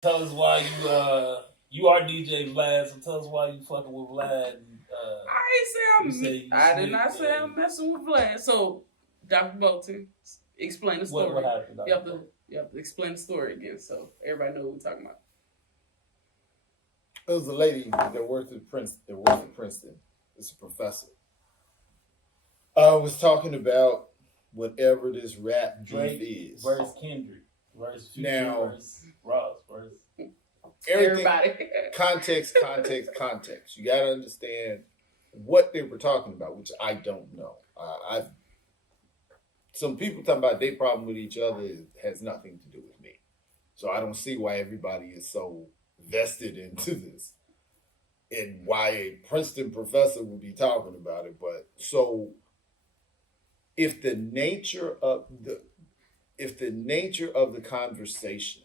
Tell us why you are DJ Vlad. So tell us why you fucking with Vlad. And, I ain't say I did not say I'm messing with Vlad. So, Dr. Bolton, explain the story. What happened? You have to explain the story again, so everybody knows what we're talking about. It was a lady that worked at Princeton. It's a professor. I was talking about whatever this rap Drake beef is. Versus Kendrick. Versus Future. Now, versus Ross. Versus everybody. Context. You got to understand what they were talking about, which I don't know. Some people talking about their problem with each other has nothing to do with me. So I don't see why everybody is so vested into this and why a Princeton professor would be talking about it. But so if the nature of the conversation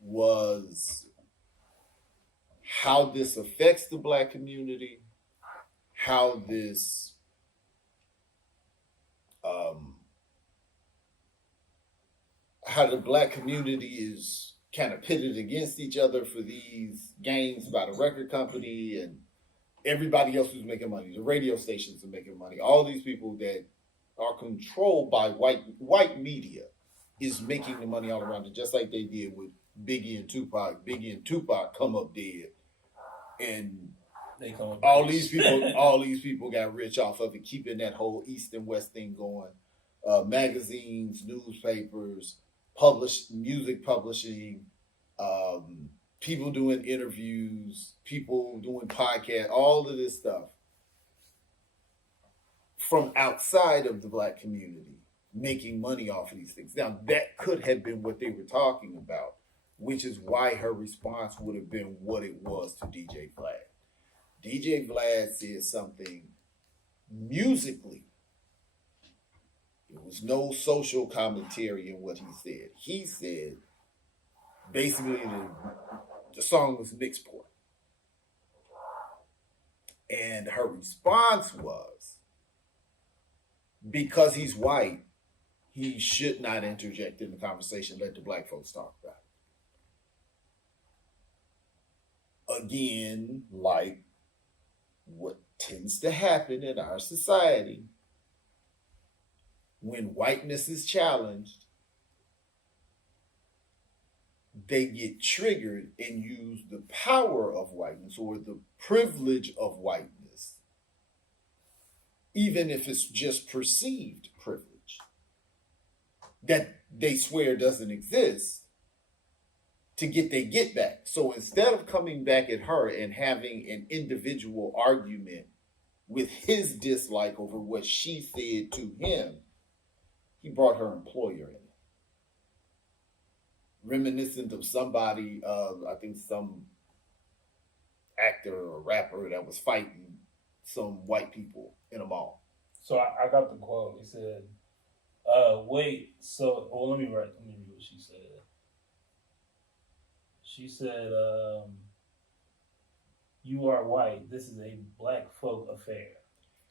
was how this affects the Black community, how the Black community is kind of pitted against each other for these gains about a record company and everybody else who's making money, the radio stations are making money, all these people that are controlled by white media is making the money all around it, just like they did with Biggie and Tupac. Biggie and Tupac come up dead, and they come up all these people got rich off of it, keeping that whole East and West thing going. Magazines, newspapers, music publishing, people doing interviews, people doing podcasts, all of this stuff from outside of the Black community making money off of these things. Now, that could have been what they were talking about, which is why her response would have been what it was to DJ Vlad. DJ Vlad said something musically. There was no social commentary in what he said. He said, basically, the song was mixed poor. And her response was, because he's white, he should not interject in the conversation, let the Black folks talk about it. Again, like what tends to happen in our society, when whiteness is challenged, they get triggered and use the power of whiteness or the privilege of whiteness, even if it's just perceived privilege that they swear doesn't exist, to get their get back. So instead of coming back at her and having an individual argument with his dislike over what she said to him, he brought her employer in. Reminiscent of somebody, I think some actor or rapper that was fighting some white people in a mall. So I got the quote. He said, wait, so, well, let me read what she said. She said, you are white. This is a Black folk affair.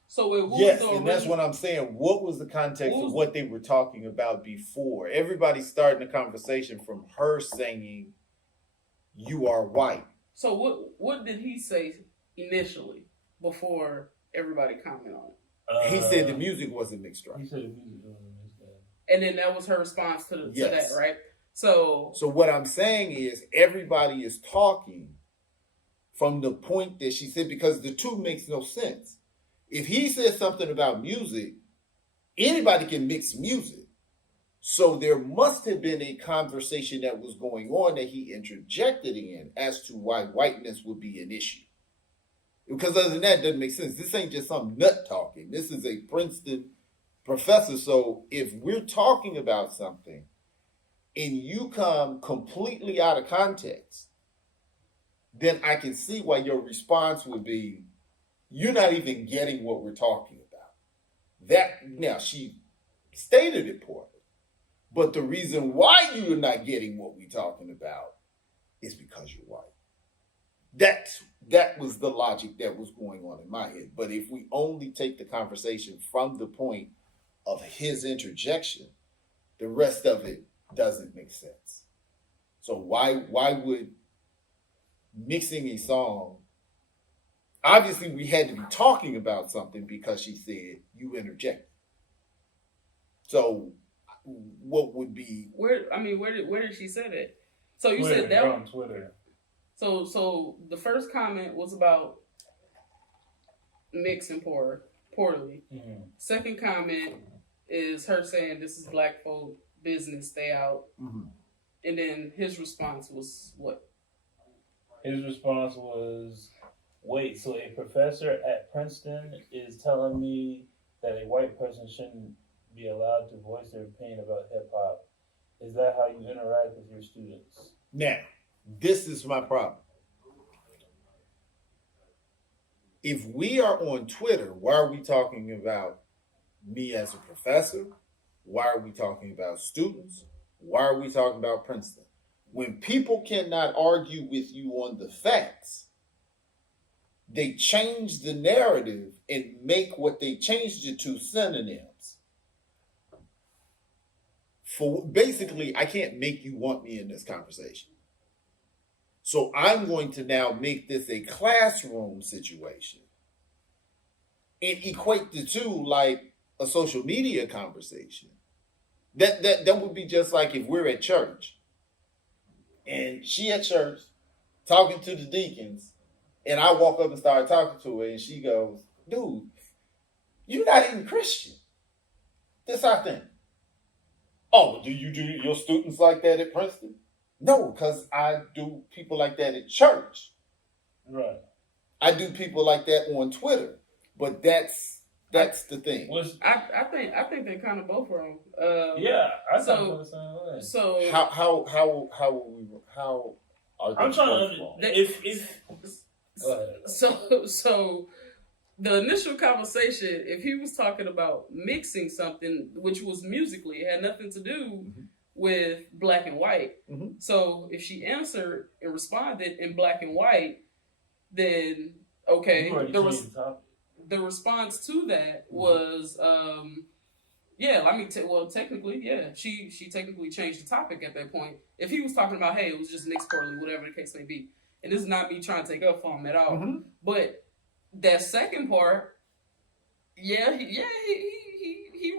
So yes, and that's what I'm saying. What was the context of what they were talking about before? Everybody's starting the conversation from her saying, you are white. So what did he say initially before everybody commented on it? He said the music wasn't mixed right. He said the music wasn't mixed right. And then that was her response to that, right? So what I'm saying is everybody is talking from the point that she said, because the two makes no sense. If he says something about music, anybody can mix music. So there must have been a conversation that was going on that he interjected in as to why whiteness would be an issue. Because other than that, it doesn't make sense. This ain't just some nut talking. This is a Princeton professor. So if we're talking about something and you come completely out of context, then I can see why your response would be, you're not even getting what we're talking about. Now, she stated it poorly, but the reason why you're not getting what we're talking about is because you're white. That was the logic that was going on in my head. But if we only take the conversation from the point of his interjection, the rest of it doesn't make sense. So why would mixing a song? Obviously, we had to be talking about something because she said you interjected. So, what would be where did she say that? So you Twitter, said that on Twitter. So the first comment was about mixing poorly. Mm-hmm. Second comment is her saying this is black folk business, stay out. Mm-hmm. And then his response was what? His response was, wait, so a professor at Princeton is telling me that a white person shouldn't be allowed to voice their opinion about hip hop. Is that how you interact with your students? Now, this is my problem. If we are on Twitter, why are we talking about me as a professor? Why are we talking about students? Why are we talking about Princeton? When people cannot argue with you on the facts, they change the narrative and make what they changed it to synonyms. For basically, I can't make you want me in this conversation. So I'm going to now make this a classroom situation and equate the two like a social media conversation. That would be just like if we're at church and she at church talking to the deacons and I walk up and start talking to her and she goes, dude, you're not even Christian. That's our thing. Oh, do you do your students like that at Princeton? No, because I do people like that at church. Right. I do people like that on Twitter. But that's the thing. I think they're kind of both wrong. Yeah, I think so, the same way. So how are I'm trying to So the initial conversation, if he was talking about mixing something, which was musically, it had nothing to do with black and white. Mm-hmm. So if she answered and responded in black and white, then okay. The response to that was, technically, yeah, she technically changed the topic at that point. If he was talking about, hey, it was just mixed poorly, whatever the case may be, and this is not me trying to take up for him at all, but that second part, he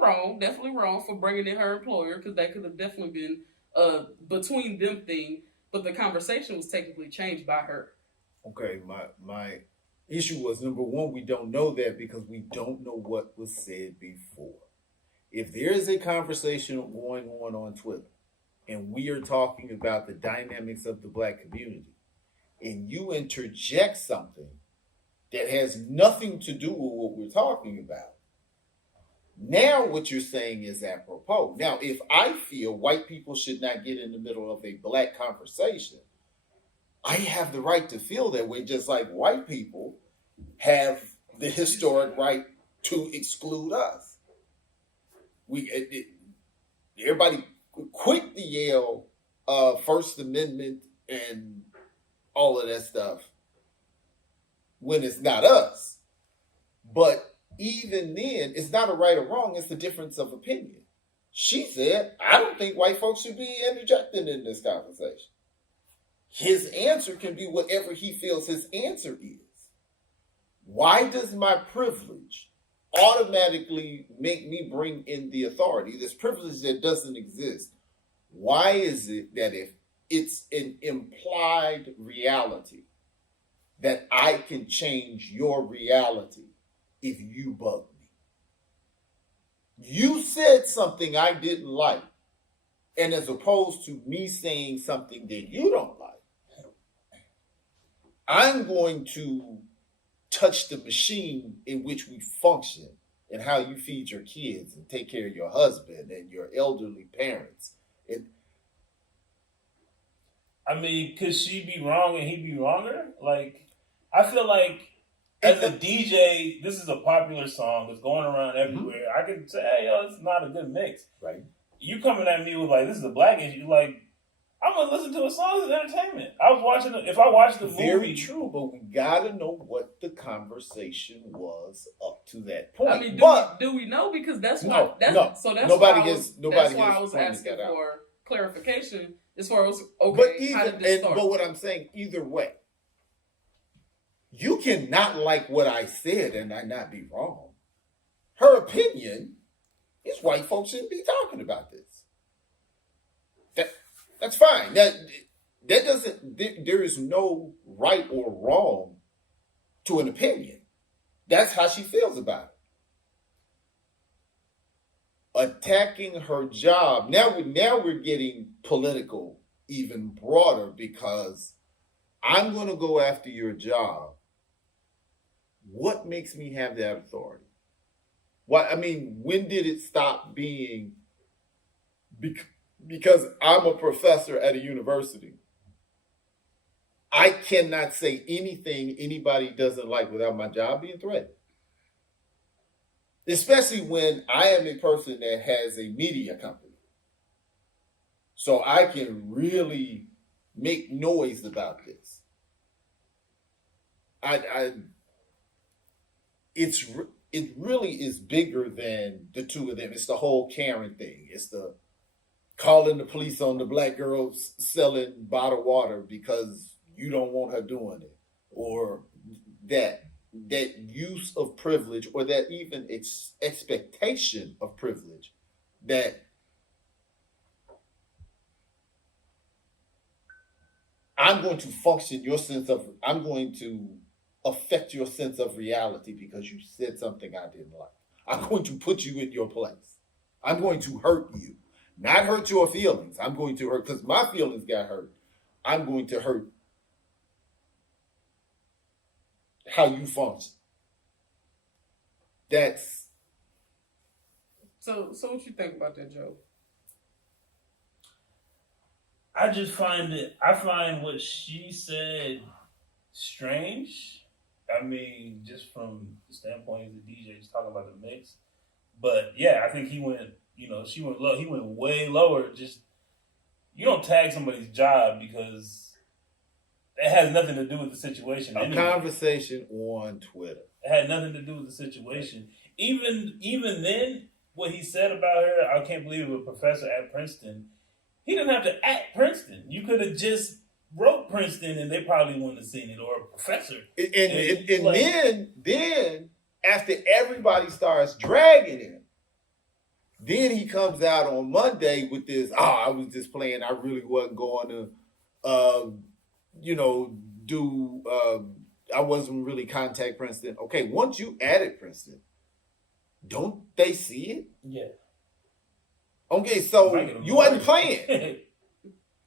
wrong, definitely wrong for bringing in her employer, because that could have definitely been a between them thing, but the conversation was technically changed by her. Okay, my issue was, number one, we don't know that because we don't know what was said before. If there is a conversation going on Twitter and we are talking about the dynamics of the black community and you interject something that has nothing to do with what we're talking about, now what you're saying is apropos. Now, if I feel white people should not get in the middle of a black conversation, I have the right to feel that way, just like white people have the historic right to exclude us. Everybody quick to yell First Amendment and all of that stuff when it's not us. But even then, it's not a right or wrong, it's a difference of opinion. She said, I don't think white folks should be interjecting in this conversation. His answer can be whatever he feels his answer is. Why does my privilege automatically make me bring in the authority? This privilege that doesn't exist. Why is it that if it's an implied reality that I can change your reality if you bug me? You said something I didn't like, and as opposed to me saying something that you don't like, I'm going to touch the machine in which we function and how you feed your kids and take care of your husband and your elderly parents. Could she be wrong and he be wronger? Like, I feel like as a DJ, this is a popular song. It's going around everywhere. I could say, hey, yo, it's not a good mix. Right. You coming at me with, like, this is a black issue. Like, I'm going to listen to a song as entertainment. If I watch the movie. Very true, but we got to know what the conversation was up to that point. Do we know? Because that's why I was asking for clarification, as far as But okay, how did this start? but what I'm saying, either way, you cannot like what I said and I not be wrong. Her opinion is white folks shouldn't be talking about this. That's fine. That doesn't. There is no right or wrong to an opinion. That's how she feels about it. Attacking her job. Now we're getting political even broader because I'm going to go after your job. What makes me have that authority? When did it stop being because I'm a professor at a university? I cannot say anything anybody doesn't like without my job being threatened. Especially when I am a person that has a media company. So I can really make noise about this. It really is bigger than the two of them. It's the whole Karen thing. It's the calling the police on the black girl selling bottled water because you don't want her doing it, or that use of privilege, or that even expectation of privilege that I'm going to affect your sense of reality because you said something I didn't like. I'm going to put you in your place. I'm going to hurt you. Not hurt your feelings. I'm going to hurt, because my feelings got hurt. I'm going to hurt how you function. That's... So what you think about that, Joe? I find what she said strange. Just from the standpoint of the DJ, just talking about the mix. But yeah, I think he went, she went low. He went way lower. Just, you don't tag somebody's job because it has nothing to do with the situation. A conversation on Twitter. It had nothing to do with the situation. Even then, what he said about her, I can't believe it, a professor at Princeton. He didn't have to act Princeton. You could have just wrote Princeton and they probably wouldn't have seen it, or a professor. And then after everybody starts dragging him, then he comes out on Monday with this, I was just playing, I really wasn't going to, I wasn't really contact Princeton. Okay, once you added Princeton, don't they see it? Yeah. Okay, so you wasn't playing.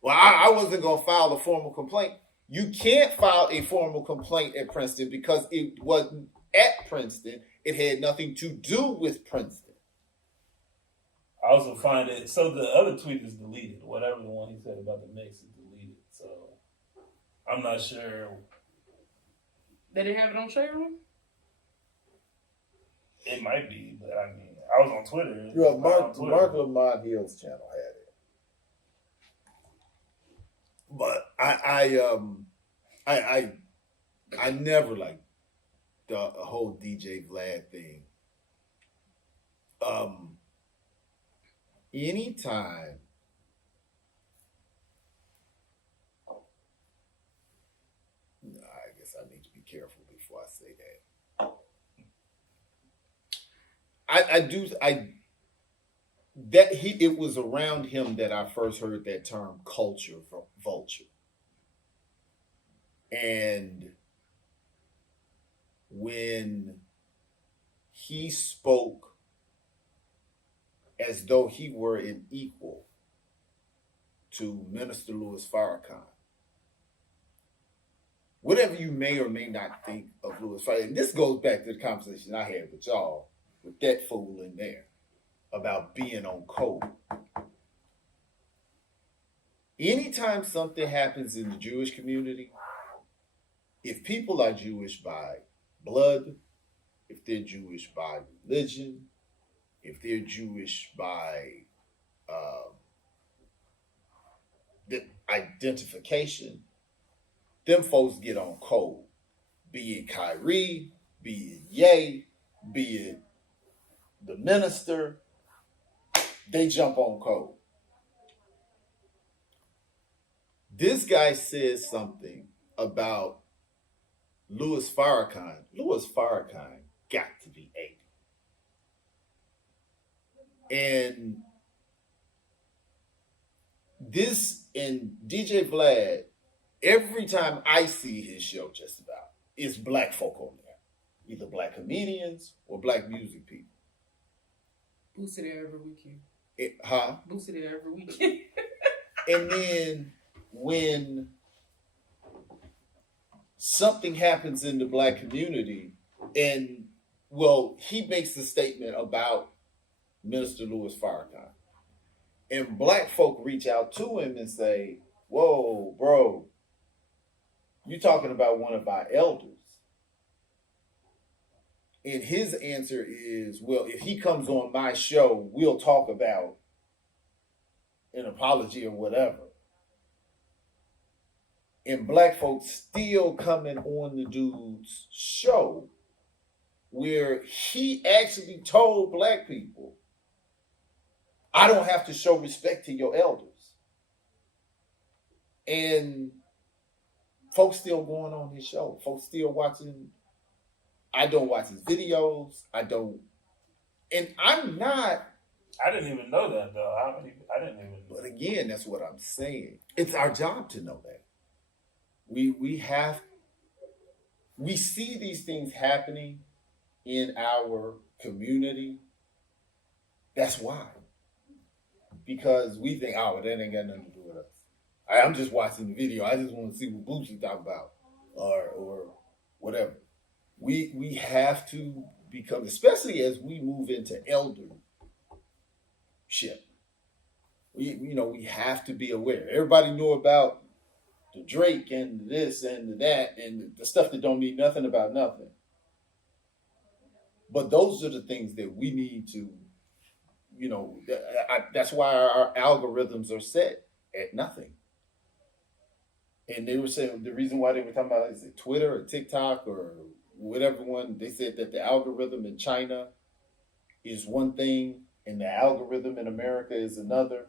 Well, I wasn't going to file a formal complaint. You can't file a formal complaint at Princeton because it wasn't at Princeton. It had nothing to do with Princeton. I also find it, so the other tweet is deleted. Whatever the one he said about the mix is deleted. So I'm not sure. They didn't have it on Shade Room? It might be, but I was on Twitter. Mark Lamont Hill's channel had it. But I never liked the whole DJ Vlad thing. Anytime I guess I need to be careful before I say that. It was around him that I first heard that term culture vulture. And when he spoke as though he were an equal to Minister Louis Farrakhan, whatever you may or may not think of Louis Farrakhan, and this goes back to the conversation I had with y'all, with that fool in there, about being on code. Anytime something happens in the Jewish community, if people are Jewish by blood, if they're Jewish by religion, if they're Jewish by the identification, them folks get on code. Be it Kyrie, be it Ye, be it the minister, they jump on code. This guy says something about Louis Farrakhan. Louis Farrakhan got to be 80. And this and DJ VLAD, every time I see his show, just about, it's black folk on there. Either black comedians or black music people. Boosie there every weekend. Boosie there every weekend. And then when something happens in the black community, and well, he makes a statement about Minister Louis Farrakhan. And black folk reach out to him and say, whoa, bro, you're talking about one of our elders. And his answer is, well, if he comes on my show, we'll talk about an apology or whatever. And black folks still coming on the dude's show where he actually told black people, I don't have to show respect to your elders. And folks still going on his show. Folks still watching. I don't watch his videos. And I'm not. I didn't even know that though. I didn't even. But again, that's what I'm saying. It's our job to know that. We see these things happening in our community. That's why. Because we think, oh, that ain't got nothing to do with us. I'm just watching the video. I just want to see what Boosie talk about, or whatever. We have to become, especially as we move into eldership. We have to be aware. Everybody know about the Drake and this and the that and the stuff that don't mean nothing about nothing. But those are the things that we need to. That's why our algorithms are set at nothing. And they were saying the reason why they were talking about, is it Twitter or TikTok or whatever one, they said that the algorithm in China is one thing and the algorithm in America is another.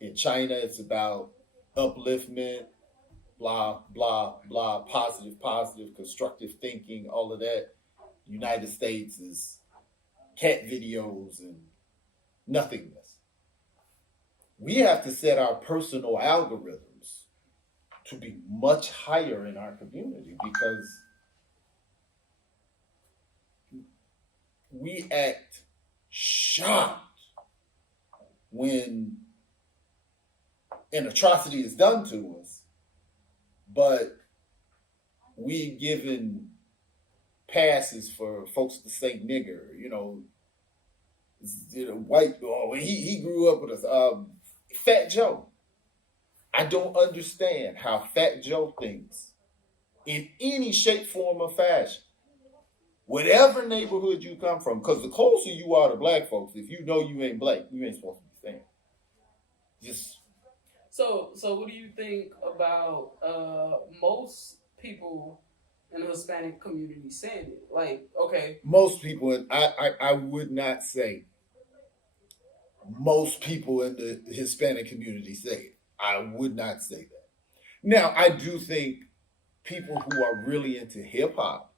In China, it's about upliftment, blah, blah, blah, positive, constructive thinking, all of that. United States is cat videos and nothingness. We have to set our personal algorithms to be much higher in our community because we act shocked when an atrocity is done to us, but we given passes for folks to say nigger, white. Oh, he grew up with us. Fat Joe. I don't understand how Fat Joe thinks in any shape, form, or fashion. Whatever neighborhood you come from, because the closer you are to black folks, if you know you ain't black, you ain't supposed to be staying. So what do you think about most people in the Hispanic community saying it? Like, okay. Most people, and I would not say most people in the Hispanic community say it. I would not say that. Now, I do think people who are really into hip hop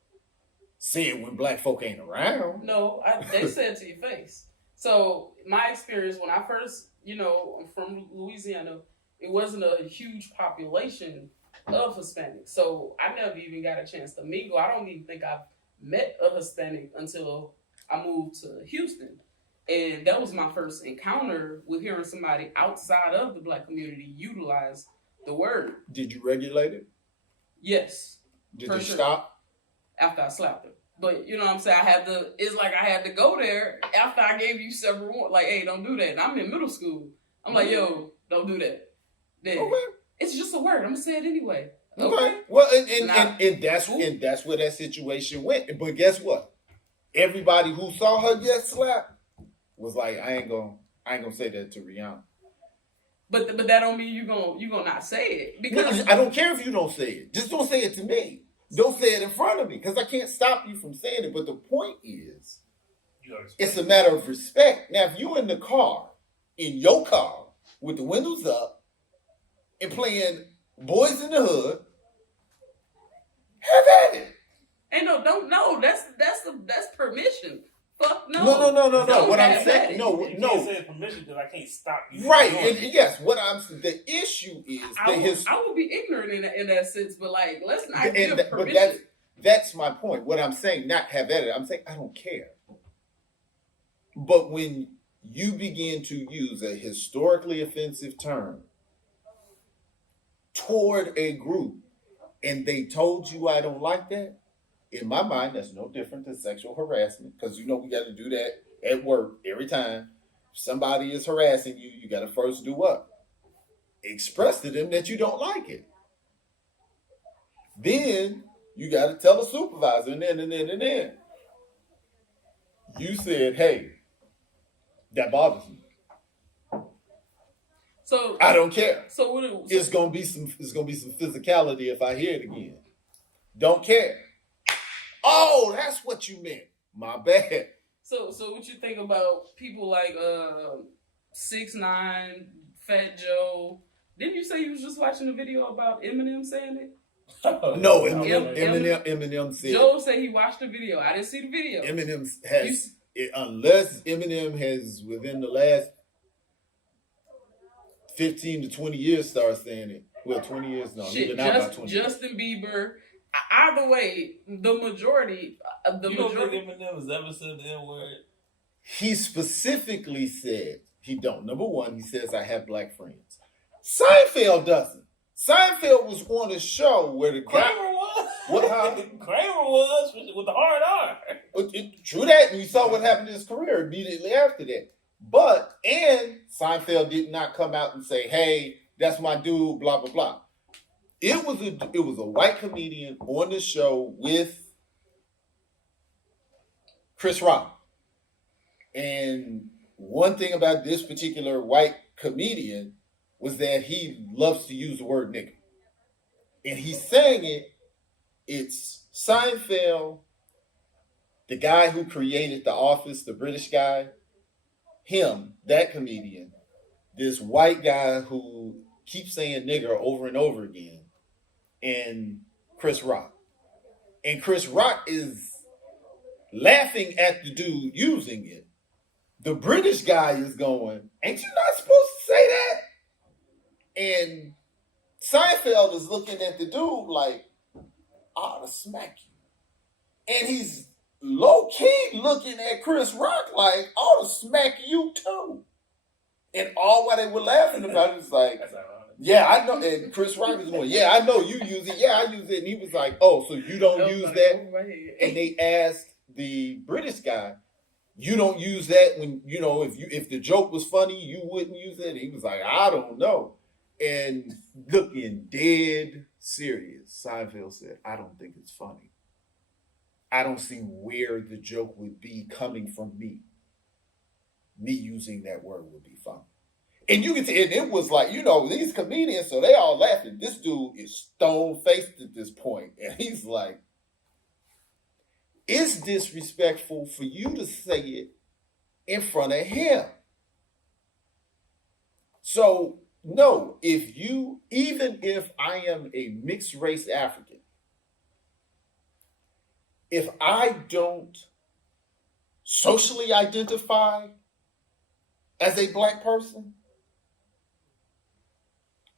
say it when black folk ain't around. No, they say it to your face. So my experience when I first, I'm from Louisiana, it wasn't a huge population of Hispanics. So I never even got a chance to mingle. I don't even think I've met a Hispanic until I moved to Houston. And that was my first encounter with hearing somebody outside of the black community utilize the word. Did you regulate it? Yes. Did it stop? After I slapped her. But you know what I'm saying? It's like I had to go there after I gave you several more. Like, hey, don't do that. And I'm in middle school. I'm like, yo, don't do that. Then it's just a word. I'm going to say it anyway. Okay. Well, and that's where that situation went. But guess what? Everybody who saw her get slapped was like, I ain't gonna say that to Rihanna. But that don't mean you gonna not say it, because I don't care if you don't say it. Just don't say it to me. Don't say it in front of me, because I can't stop you from saying it. But the point is, it's a matter of respect. Now, if you're in your car with the windows up and playing Boys in the hood, have at it. Ain't that's permission. Fuck no. No. Don't What I'm have saying, that. You can't say permission because I can't stop you. Right. from doing it. Yes. The issue is I would be ignorant in that sense, but like, let's not give but permission. that's my point. What I'm saying, not have at it. I'm saying I don't care. But when you begin to use a historically offensive term toward a group and they told you I don't like that, in my mind, that's no different than sexual harassment. Because we got to do that at work every time. If somebody is harassing you, you got to first do what? Express to them that you don't like it. Then you got to tell the supervisor, and then. You said, hey, that bothers me. So I don't care. So It's gonna be some physicality if I hear it again. Don't care. Oh, that's what you meant. My bad. So what you think about people like 6ix9ine, Fat Joe? Didn't you say you was just watching a video about Eminem saying it? No, Eminem said. Joe said he watched the video. I didn't see the video. Eminem has, unless Eminem has within the last 15 to 20 years started saying it. Well, 20 years no, Shit, even not about 20 years. Justin Bieber. Either way, the majority of the You don't majority. think Eminem has ever said the N-word? He specifically said he don't. Number one, he says I have black friends. Seinfeld doesn't. Seinfeld was on a show where the guy. Kramer was. What? Huh? Kramer was with the hard R. True that, and you saw what happened in his career immediately after that. And Seinfeld did not come out and say, "Hey, that's my dude," blah blah blah. It was a white comedian on the show with Chris Rock. And one thing about this particular white comedian was that he loves to use the word nigga. And he's saying it's Seinfeld, the guy who created The Office, the British guy, him, that comedian, this white guy who keeps saying nigger over and over again, and Chris Rock. And Chris Rock is laughing at the dude using it. The British guy is going, ain't you not supposed to say that? And Seinfeld is looking at the dude like, I ought to smack you. And he's low-key looking at Chris Rock like, I ought to smack you too. And all while they were laughing about it was like, yeah, I know. And Chris Rock is going, yeah, I know you use it. Yeah, I use it. And he was like, oh, so you don't use that? And they asked the British guy, you don't use that when, if the joke was funny, you wouldn't use it? And he was like, I don't know. And looking dead serious, Seinfeld said, I don't think it's funny. I don't see where the joke would be coming from me. Me using that word would be funny. And you can see, and it was like, these comedians, so they all laughing. This dude is stone-faced at this point. And he's like, it's disrespectful for you to say it in front of him. So, no, even if I am a mixed race African, if I don't socially identify as a black person,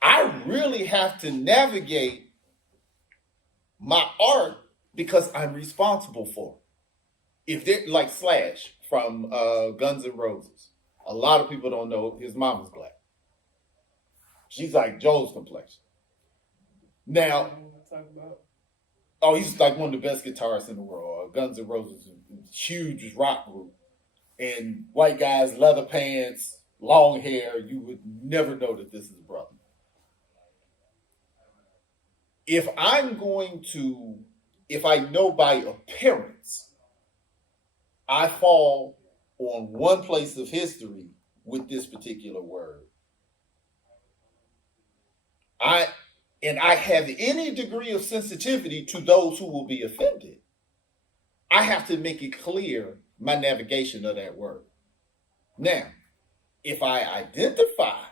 I really have to navigate my art because I'm responsible for it. If they're like Slash from Guns N' Roses, a lot of people don't know his mama's black. She's like Joel's complexion. Now, he's like one of the best guitarists in the world. Guns N' Roses is a huge rock group. And white guys, leather pants, long hair, you would never know that this is a brother. If I know by appearance, I fall on one place of history with this particular word, I have any degree of sensitivity to those who will be offended, I have to make it clear my navigation of that word. Now, if I identify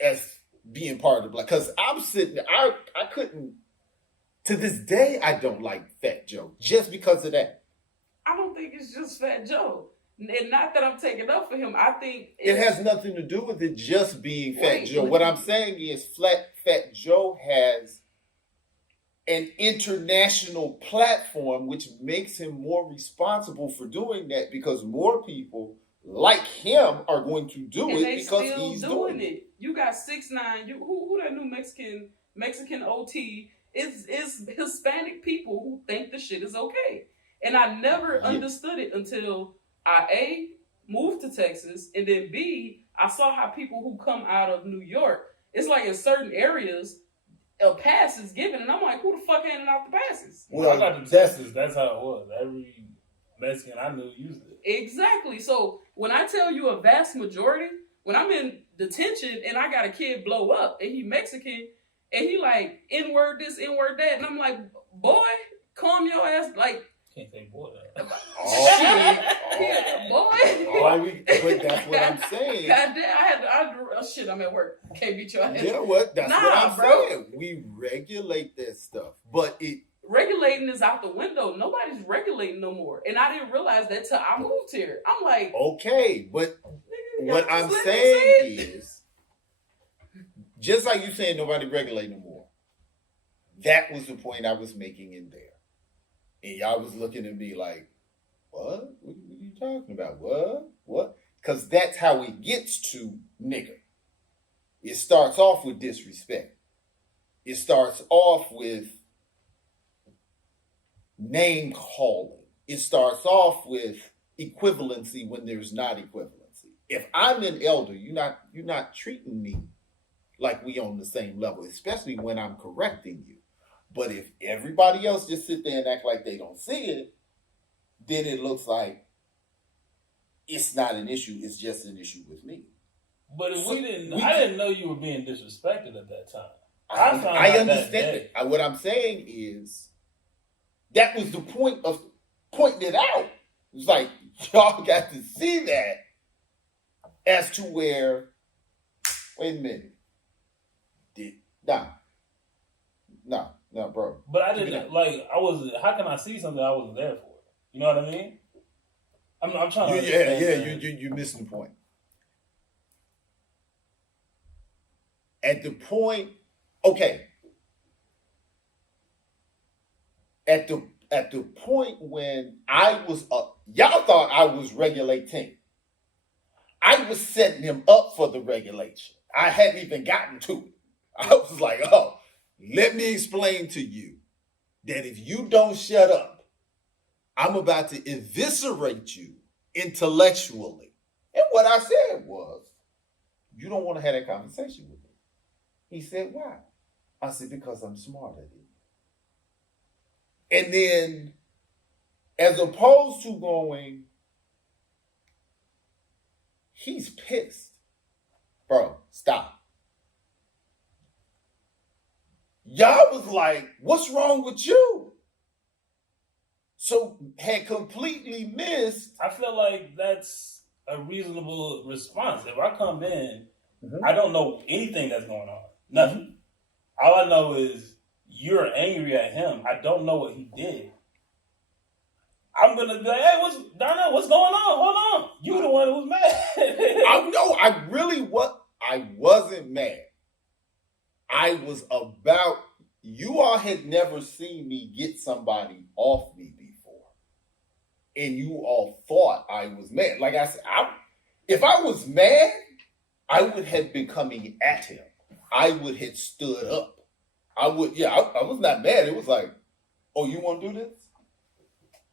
as being part of the black. Because I'm sitting there, I couldn't, to this day, I don't like Fat Joe just because of that. I don't think it's just Fat Joe. And not that I'm taking up for him. I think it has nothing to do with it just being Fat Joe. Wait. What I'm saying is Fat Joe has an international platform, which makes him more responsible for doing that because more people like him are going to do and it they because still he's doing it. You got 6ix9ine. Who that new Mexican OT is Hispanic people who think the shit is okay. And I never understood it until I moved to Texas, and then B, I saw how people who come out of New York, it's like in certain areas, a pass is given, and I'm like, who the fuck handing out the passes? Well, I got to Texas. That's how it was. Every Mexican I knew used it. Exactly. So when I tell you a vast majority, when I'm in detention and I got a kid blow up and he Mexican and he like N-word this, N-word that, and I'm like, boy, calm your ass. Like, can't say boy. Boy. But that's what I'm saying. God damn, shit, I'm at work. Can't beat your ass. You know what? That's what I'm bro. saying. We regulate that stuff. But regulating is out the window. Nobody's regulating no more. And I didn't realize that till I moved here. I'm like, okay, but what I'm saying is, just like you saying nobody regulate no more, that was the point I was making in there. And y'all was looking at me like, what? What are you talking about? What? Because that's how it gets to nigger. It starts off with disrespect. It starts off with name calling. It starts off with equivalency when there's not equivalency. If I'm an elder, you're not treating me like we on the same level, especially when I'm correcting you. But if everybody else just sit there and act like they don't see it, then it looks like it's not an issue. It's just an issue with me. But if I didn't know you were being disrespected at that time. I understand it. What I'm saying is that was the point of pointing it out. It's like y'all got to see that as to where. Wait a minute. No, bro. But I didn't how can I see something I wasn't there for? You know what I mean? I'm trying to understand. You're missing the point. At the point, okay. At the point when I was y'all thought I was regulating. I was setting him up for the regulation. I hadn't even gotten to it. I was like, let me explain to you that if you don't shut up, I'm about to eviscerate you intellectually. And what I said was, you don't want to have that conversation with me. He said, why? I said, because I'm smarter than you. And then, as opposed to going, he's pissed. Bro, stop. Y'all was like, what's wrong with you? So had completely missed. I feel like that's a reasonable response. If I come in, I don't know anything that's going on. Nothing. All I know is you're angry at him. I don't know what he did. I'm gonna be like, hey, Darnell, what's going on? Hold on. You the one who was mad. I wasn't mad. I was about, you all had never seen me get somebody off me before. And you all thought I was mad. Like I said, if I was mad, I would have been coming at him. I would have stood up. I was not mad. It was like, oh, you want to do this?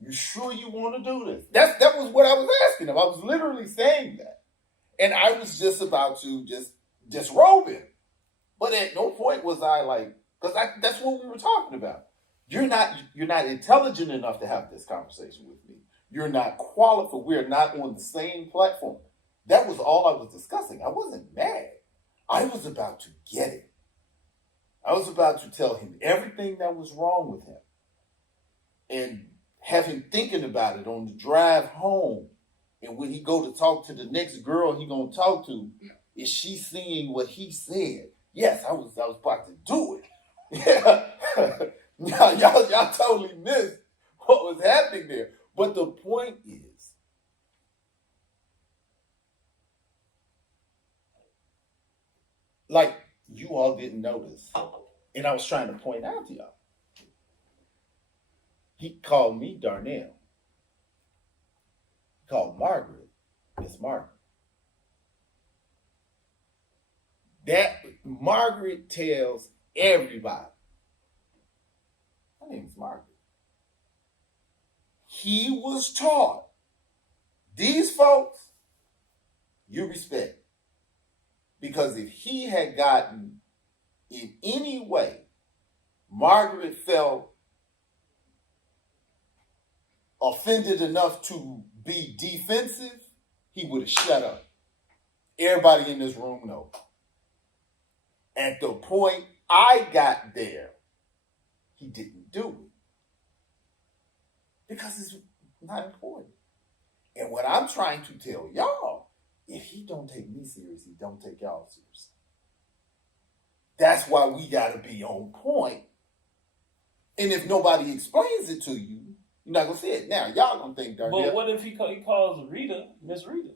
You sure you want to do this? That was what I was asking him. I was literally saying that. And I was just about to disrobe him. But at no point was I like, because that's what we were talking about. You're not intelligent enough to have this conversation with me. You're not qualified. We're not on the same platform. That was all I was discussing. I wasn't mad. I was about to get it. I was about to tell him everything that was wrong with him. And have him thinking about it on the drive home. And when he go to talk to the next girl he gonna talk to, is she seeing what he said? Yes, I was about to do it. Yeah. y'all totally missed what was happening there. But the point is, like, you all didn't notice, and I was trying to point out to y'all. He called me Darnell. He called Margaret Miss Margaret. That Margaret tells everybody, my name is Margaret. He was taught, these folks, you respect. Because if he had gotten in any way, Margaret felt offended enough to be defensive, he would have shut up. Everybody in this room knows. At the point I got there, he didn't do it. Because it's not important. And what I'm trying to tell y'all, if he don't take me serious, he don't take y'all serious. That's why we got to be on point. And if nobody explains it to you, you're not going to see it. Now, y'all going to think Darnell. But what if he calls Rita, Miss Rita?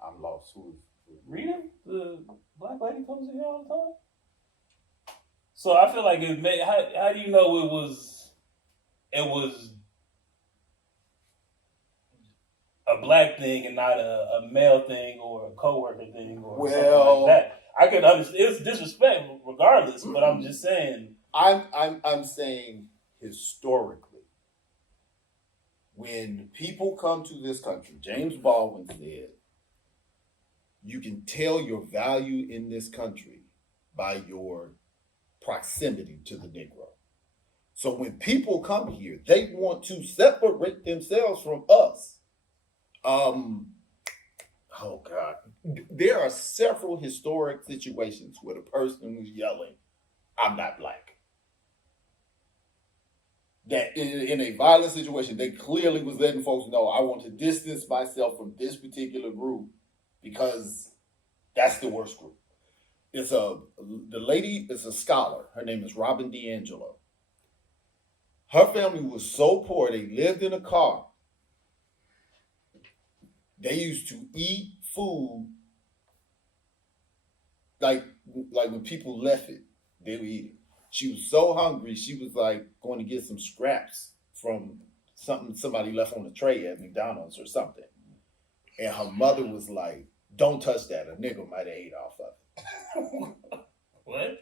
I'm lost. Who is Rita? The black lady comes in here all the time? So I feel like it made, how do you know it was a black thing and not a male thing or a coworker thing or something like that? I could understand it's disrespect regardless, but I'm just saying. I'm saying historically, when people come to this country, James Baldwin said, you can tell your value in this country by your proximity to the Negro. So when people come here, they want to separate themselves from us. Oh God. There are several historic situations where the person was yelling, I'm not black. That in a violent situation, they clearly was letting folks know, I want to distance myself from this particular group because that's the worst group. The lady is a scholar. Her name is Robin DiAngelo. Her family was so poor, they lived in a car. They used to eat food like when people left it, they would eat it. She was so hungry, she was like going to get some scraps from something somebody left on the tray at McDonald's or something. And her mother was like, don't touch that. A nigga might have ate off of it. What?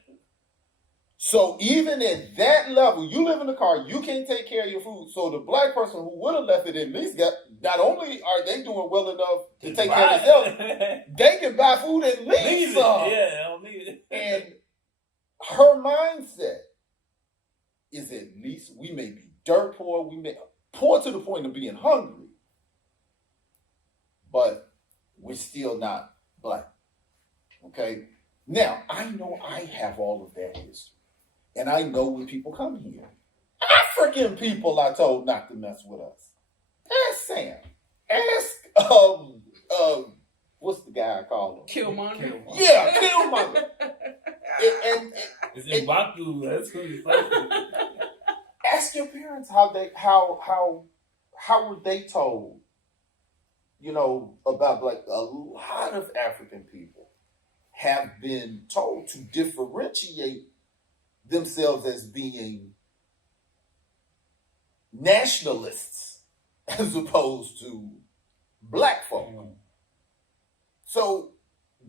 So even at that level, you live in the car, you can't take care of your food. So the black person who would have left it at least got, not only are they doing well enough to take care of themselves, they can buy food at least some. Yeah, I don't need it. And her mindset is at least we may be dirt poor, we may poor to the point of being hungry, but we're still not black. Okay? Now, I know I have all of that history. And I know when people come here, African people are told not to mess with us. Ask Sam. Ask, what's the guy I call him? Killmonger. Yeah, Killmonger. It's in Baku. That's who he's like. Ask your parents how were they told, about black. A lot of African people have been told to differentiate themselves as being nationalists as opposed to black folk. Mm-hmm. So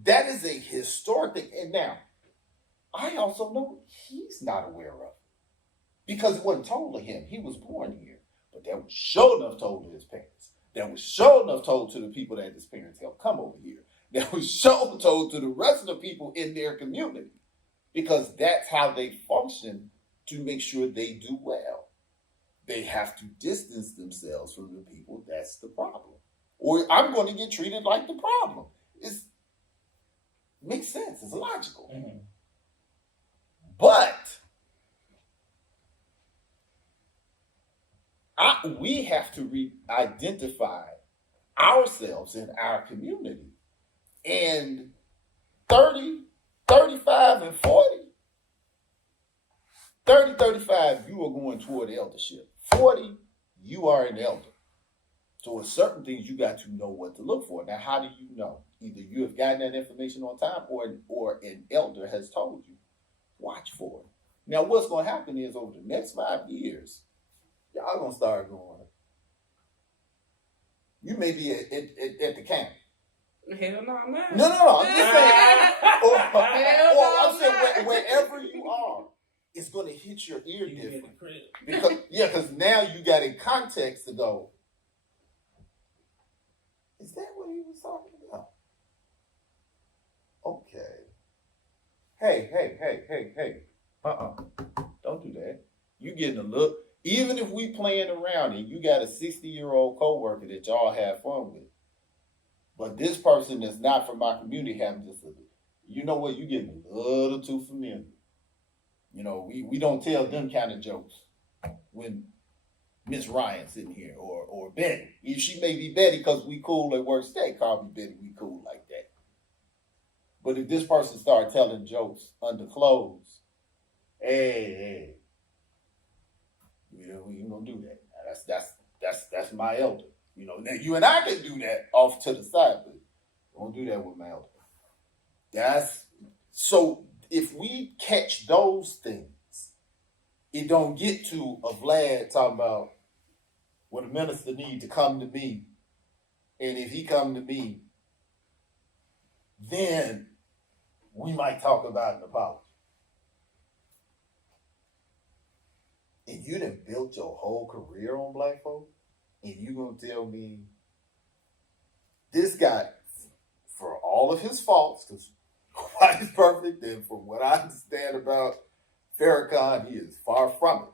that is a historic thing. And now, I also know he's not aware of it because it wasn't told to him. He was born here. But that was sure enough told to his parents. That was sure enough told to the people that his parents helped come over here. That was sure told to the rest of the people in their community. Because that's how they function to make sure they do well. They have to distance themselves from the people. That's the problem. Or I'm going to get treated like the problem. It makes sense. It's logical. Mm-hmm. But we have to re-identify ourselves in our community. And 30, 35 and 40. 30, 35, you are going toward eldership. 40, you are an elder. So with certain things, you got to know what to look for. Now, how do you know? Either you have gotten that information on time or an elder has told you. Watch for it. Now, what's going to happen is over the next 5 years, y'all going to start going. You may be at the camp. Hell no, I'm not. No. I'm just saying. I'm saying not. wherever you are, it's going to hit your ear different. Because now you got in context to go, is that what he was talking about? Okay. Hey. Don't do that. You getting a look. Even if we playing around and you got a 60-year-old coworker that y'all have fun with, but this person that's not from my community having just you know what, you getting a little too familiar. You know, we don't tell them kind of jokes when Miss Ryan sitting here or Betty. She may be Betty because we cool at work. Stay, call me Betty. We cool like that. But if this person start telling jokes under clothes, hey, you know, we ain't gonna do that. That's my elder. You know, now you and I can do that off to the side, but don't do that with my elder. So if we catch those things, it don't get to a Vlad talking about what a minister need to come to me, and if he come to me, then we might talk about an apology. And you done built your whole career on black folk, and you gonna tell me this guy, for all of his faults, because nobody is perfect, and from what I understand about Farrakhan, he is far from it.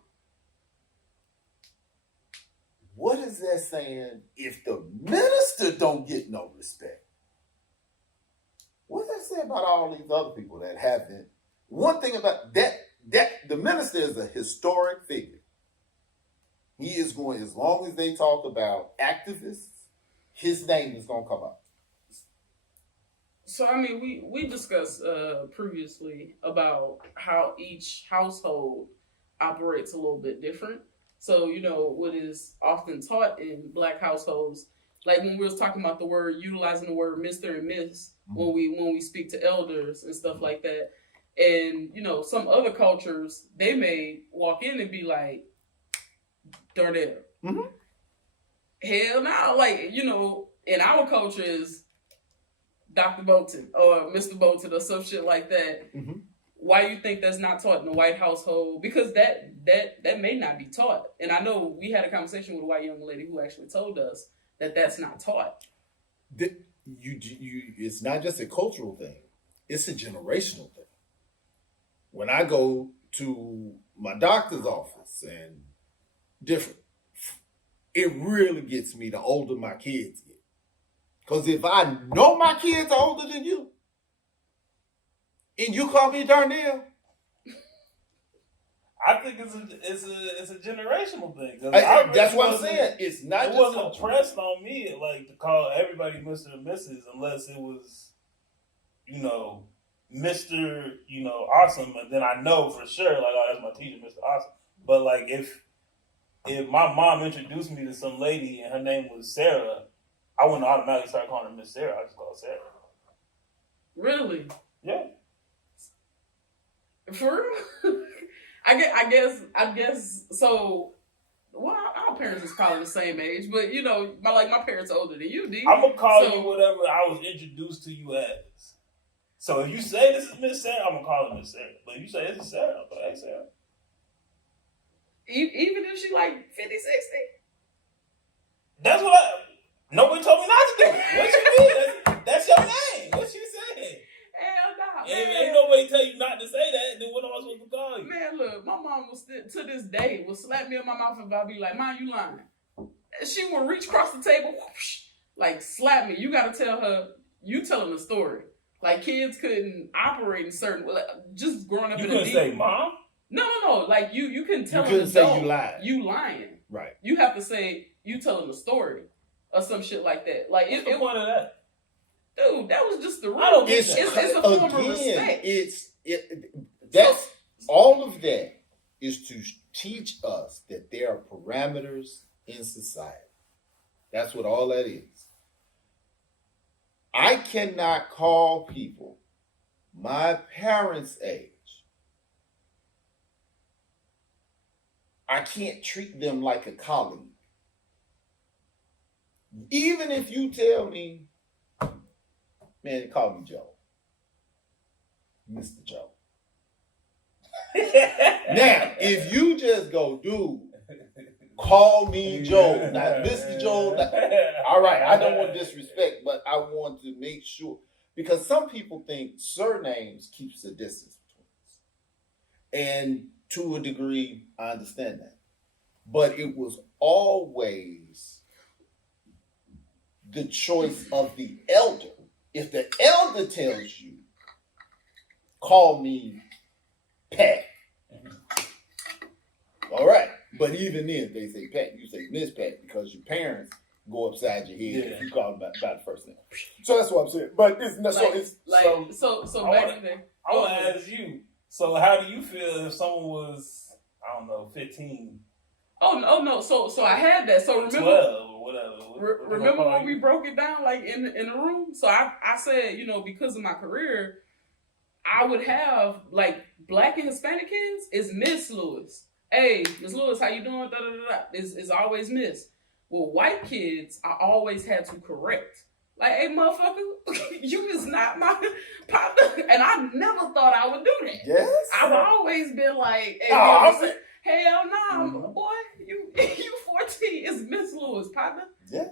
What is that saying if the minister don't get no respect? What does that say about all these other people that haven't? One thing about that the minister is a historic figure. He is going, as long as they talk about activists, his name is going to come up. So, I mean, we discussed previously about how each household operates a little bit different. So, you know, what is often taught in black households, like when we was talking about utilizing the word Mr. and Miss when we speak to elders and stuff like that. And, you know, some other cultures, they may walk in and be like, Darnell. Mm-hmm. Hell no. Like, you know, in our culture is Dr. Bolton or Mr. Bolton or some shit like that. Mm-hmm. Why you think that's not taught in the white household? Because that may not be taught. And I know we had a conversation with a white young lady who actually told us that that's not taught. It's not just a cultural thing. It's a generational thing. When I go to my doctor's office and different, it really gets me the older my kids get. Because if I know my kids are older than you, and you call me Darnell, I think it's a generational thing. That's what I'm saying. It's not. It wasn't pressed on me like to call everybody Mr. and Mrs. unless it was, you know, Mr. You know, Ossom, and then I know for sure, like, oh, that's my teacher, Mr. Ossom. But like, if my mom introduced me to some lady and her name was Sarah, I wouldn't automatically start calling her Miss Sarah. I just call her Sarah. Really? Yeah. For real? I guess so. Well, our parents is probably the same age, but you know, my parents are older than you, D. I'm gonna call you whatever I was introduced to you as. So if you say this is Miss Sarah, I'm gonna call her Miss Sarah. But if you say this is Sarah, I'm like, hey Sarah. Even if she like 50, 60? That's what nobody told me not to do it. What you mean? That's your name. What you saying? Hell no. Ain't nobody tell you not to say that, then what am I supposed to call you? Man, look, my mom to this day will slap me in my mouth if I be like, Mom, you lying. And she will reach across the table, whoosh, like slap me. You gotta tell her, you telling the story. Like kids couldn't operate in certain, like, just growing up you in a couldn't say mom? No. Like you couldn't tell you an adult say you lied. You lying. Right. You have to say you telling the story or some shit like that. Like what's the point of that? Dude, that was just the rule. I don't get It's that. a form of Again, respect. that's all of that is to teach us that there are parameters in society. That's what all that is. I cannot call people my parents' age. I can't treat them like a colleague. Even if you tell me, man, call me Joe. Mr. Joe. Now, if you just go, dude, call me Joe, not Mr. Joe. All right, I don't want disrespect, but I want to make sure. Because some people think surnames keeps the distance between us. And to a degree, I understand that. But it was always the choice of the elder. If the elder tells you, call me Pat. All right. But even then, they say Pat, you say Miss Pat because your parents go upside your head if you call them by the first name. So that's what I'm saying. But it's not so back in there. I want to ask you. So how do you feel if someone was, I don't know, 15? Oh no. So I had that. So remember 12 or whatever. Remember when we broke it down like in the room? So I said, because of my career, I would have like Black and Hispanic kids is Miss Lewis. Hey, Miss Lewis, how you doing? Da, da, da, da. It's always Miss. Well, white kids, I always had to correct. Like, hey, motherfucker, you is not my partner. And I never thought I would do that. Yes. I've always been like, hey, hell no, boy, you 14 is Miss Lewis, partner. Yes.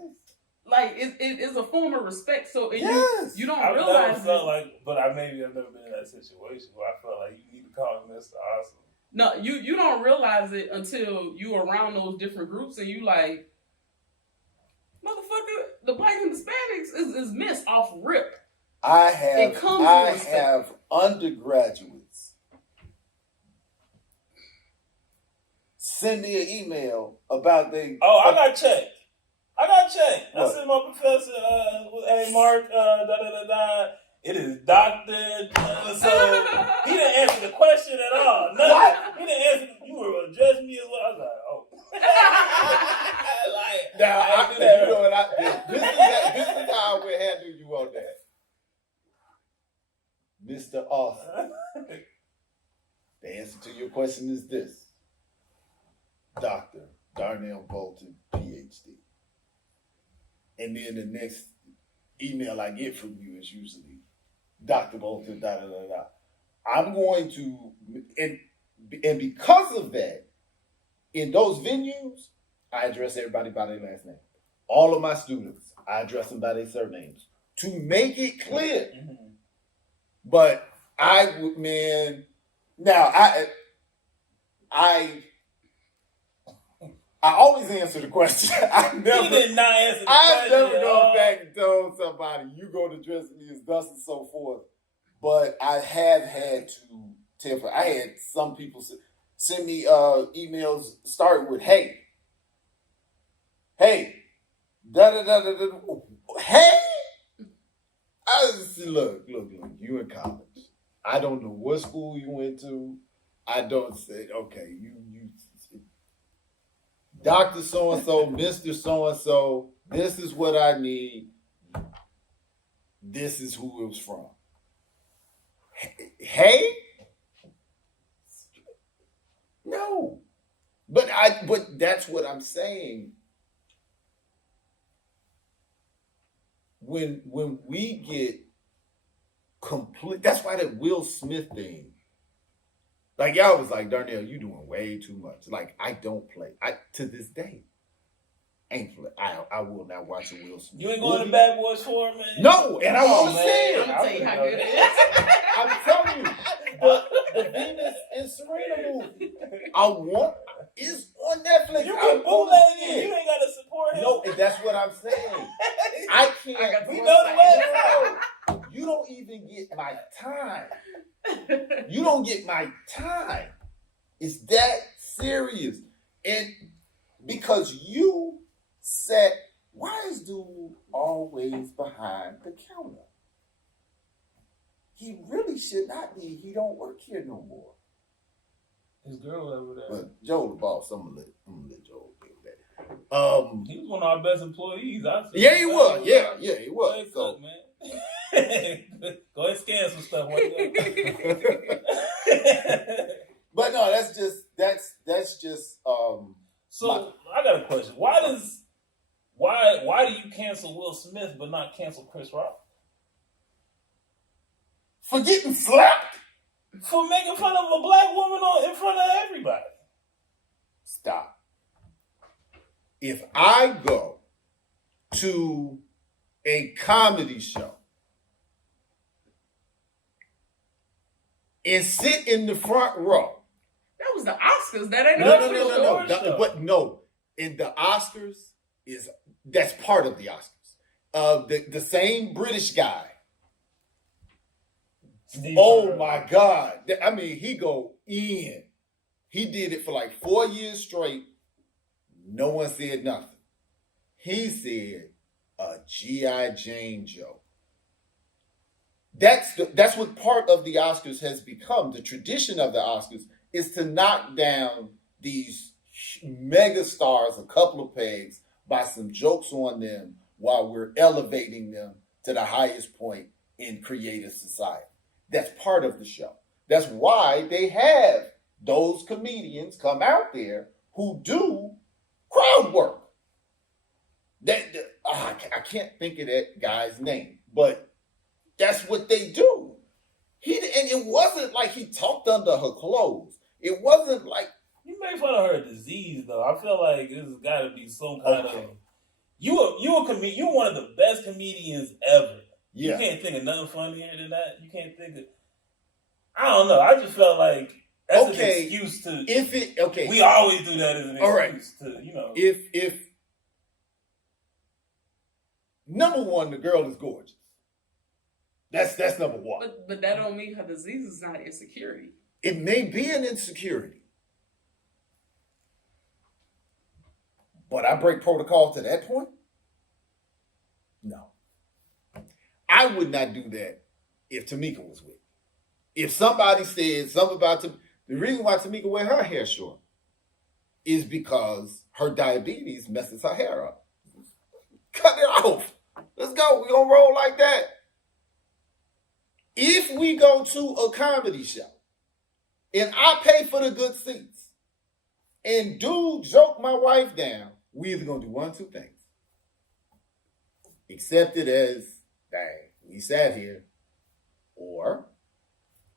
Like, it is a form of respect. So yes. you don't I've realize never felt like, but I've never been in that situation where I felt like you need to call me Mr. Ossom. No, you don't realize it until you around those different groups and you like, motherfucker, the Black and Hispanics is missed off rip. I have undergraduates send me an email about they. Oh, I got checked. I What? sent my professor, hey Mark, da da da da. It is doctor. So he didn't answer the question at all. Nothing. What? He didn't answer. You were addressing me as well. I was like, oh. This is how I would handle you on that, Mr. Ossom. The answer to your question is this: Dr. Darnell Bolton, PhD. And then the next email I get from you is usually Dr. Bolton, da da da da. I'm going to, and because of that, in those venues, I address everybody by their last name. All of my students, I address them by their surnames to make it clear. Mm-hmm. But I would, man. Now I always answer the question. He did not answer the question. I've never gone back and told somebody, you go to address me as thus and so forth. But I have had to tell. I had some people send me emails starting with, hey, da da da da da. Hey! I just said, look, you in college. I don't know what school you went to. I don't say, okay, you Dr. So-and-so, Mr. So-and-so, this is what I need. This is who it was from. Hey? No. But that's what I'm saying. When we get complete, that's why that Will Smith thing. Like, y'all was like, Darnell, you doing way too much. Like, I don't play. To this day, ain't play. I will not watch a Will Smith. You ain't going to Bad Boys 4, man? No, and I want to see it. I'm gonna tell you how good it is. I'm telling you, the Venus and Serena movie, is on Netflix. You can bootleg it. You ain't got to support him. No, and that's what I'm saying. I can't. We know the way. You don't even get my time. You don't get my time. It's that serious. And because you said, why is dude always behind the counter? he really should not be. He don't work here no more. His girl over there. But Joe the boss. I'm gonna let Joe deal with that. He was one of our best employees. Yeah, he was. Yeah, he was. Go ahead, man. Go ahead, scan some stuff. But no, that's just. So I got a question. Why do you cancel Will Smith but not cancel Chris Rock? For getting slapped? For making fun of a black woman in front of everybody. Stop. If I go to a comedy show and sit in the front row. That was the Oscars. That ain't No. But no, in the Oscars that's part of the Oscars. The same British guy. Oh my God! I mean, he go in. He did it for like 4 years straight. No one said nothing. He said a G.I. Jane joke. That's what part of the Oscars has become. The tradition of the Oscars is to knock down these mega stars a couple of pegs by some jokes on them while we're elevating them to the highest point in creative society. That's part of the show. That's why they have those comedians come out there who do crowd work. I can't think of that guy's name, but that's what they do. And it wasn't like he talked under her clothes. It wasn't like you made fun of her disease, though. I feel like this has got to be some kind of you a comedian. You're one of the best comedians ever. Yeah. You can't think of nothing funnier than that. You can't think of. I don't know. I just felt like that's an excuse to. We always do that as an excuse to, If number one, the girl is gorgeous. That's number one. But that don't mean her disease is not insecurity. It may be an insecurity. But I break protocol to that point? No. I would not do that if Tamika was with me. If somebody said something about the reason why Tamika wear her hair short is because her diabetes messes her hair up. Cut it off. Let's go. We're going to roll like that. If we go to a comedy show and I pay for the good seats and dude joke my wife down, we either going to do one of two things. Accept it as, dang, we sat here, or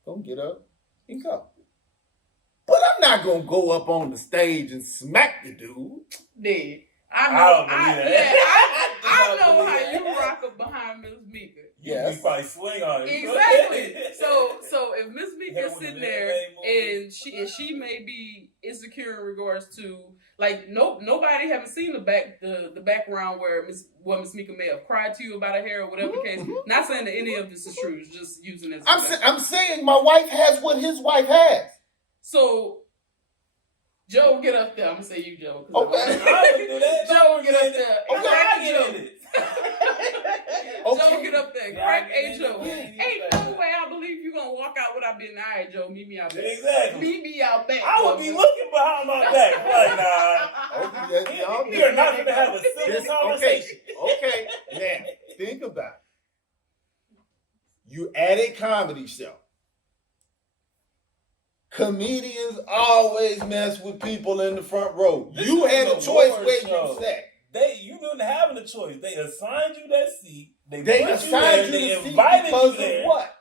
gonna get up and go. But I'm not gonna go up on the stage and smack the dude. Dude, I know how you rock up behind Miss Mika. Yes. You probably swing on it. Exactly. So if Miss Mika is sitting there and she may be insecure in regards to nobody haven't seen the background where Miss Mika may have cried to you about her hair or whatever the case. Not saying that any of this is true. It's just using it as I'm saying my wife has what his wife has. So Joe, get up there. I'm gonna say you, Joe. Okay. I would do that. Joe, get up there. Okay, I get in it. Joe, get up there. Crack a Joe. Ain't no way I believe you gonna walk out without being all right, Joe. Meet me out back. Exactly. Meet me out back. I would be looking behind my back. Like, nah. You're not gonna have a civil conversation. Okay. Now, think about it. You at a comedy show. Comedians always mess with people in the front row. You had a choice where you sat. You didn't have a choice. They assigned you that seat. They assigned you they the seat invited because you there. of what?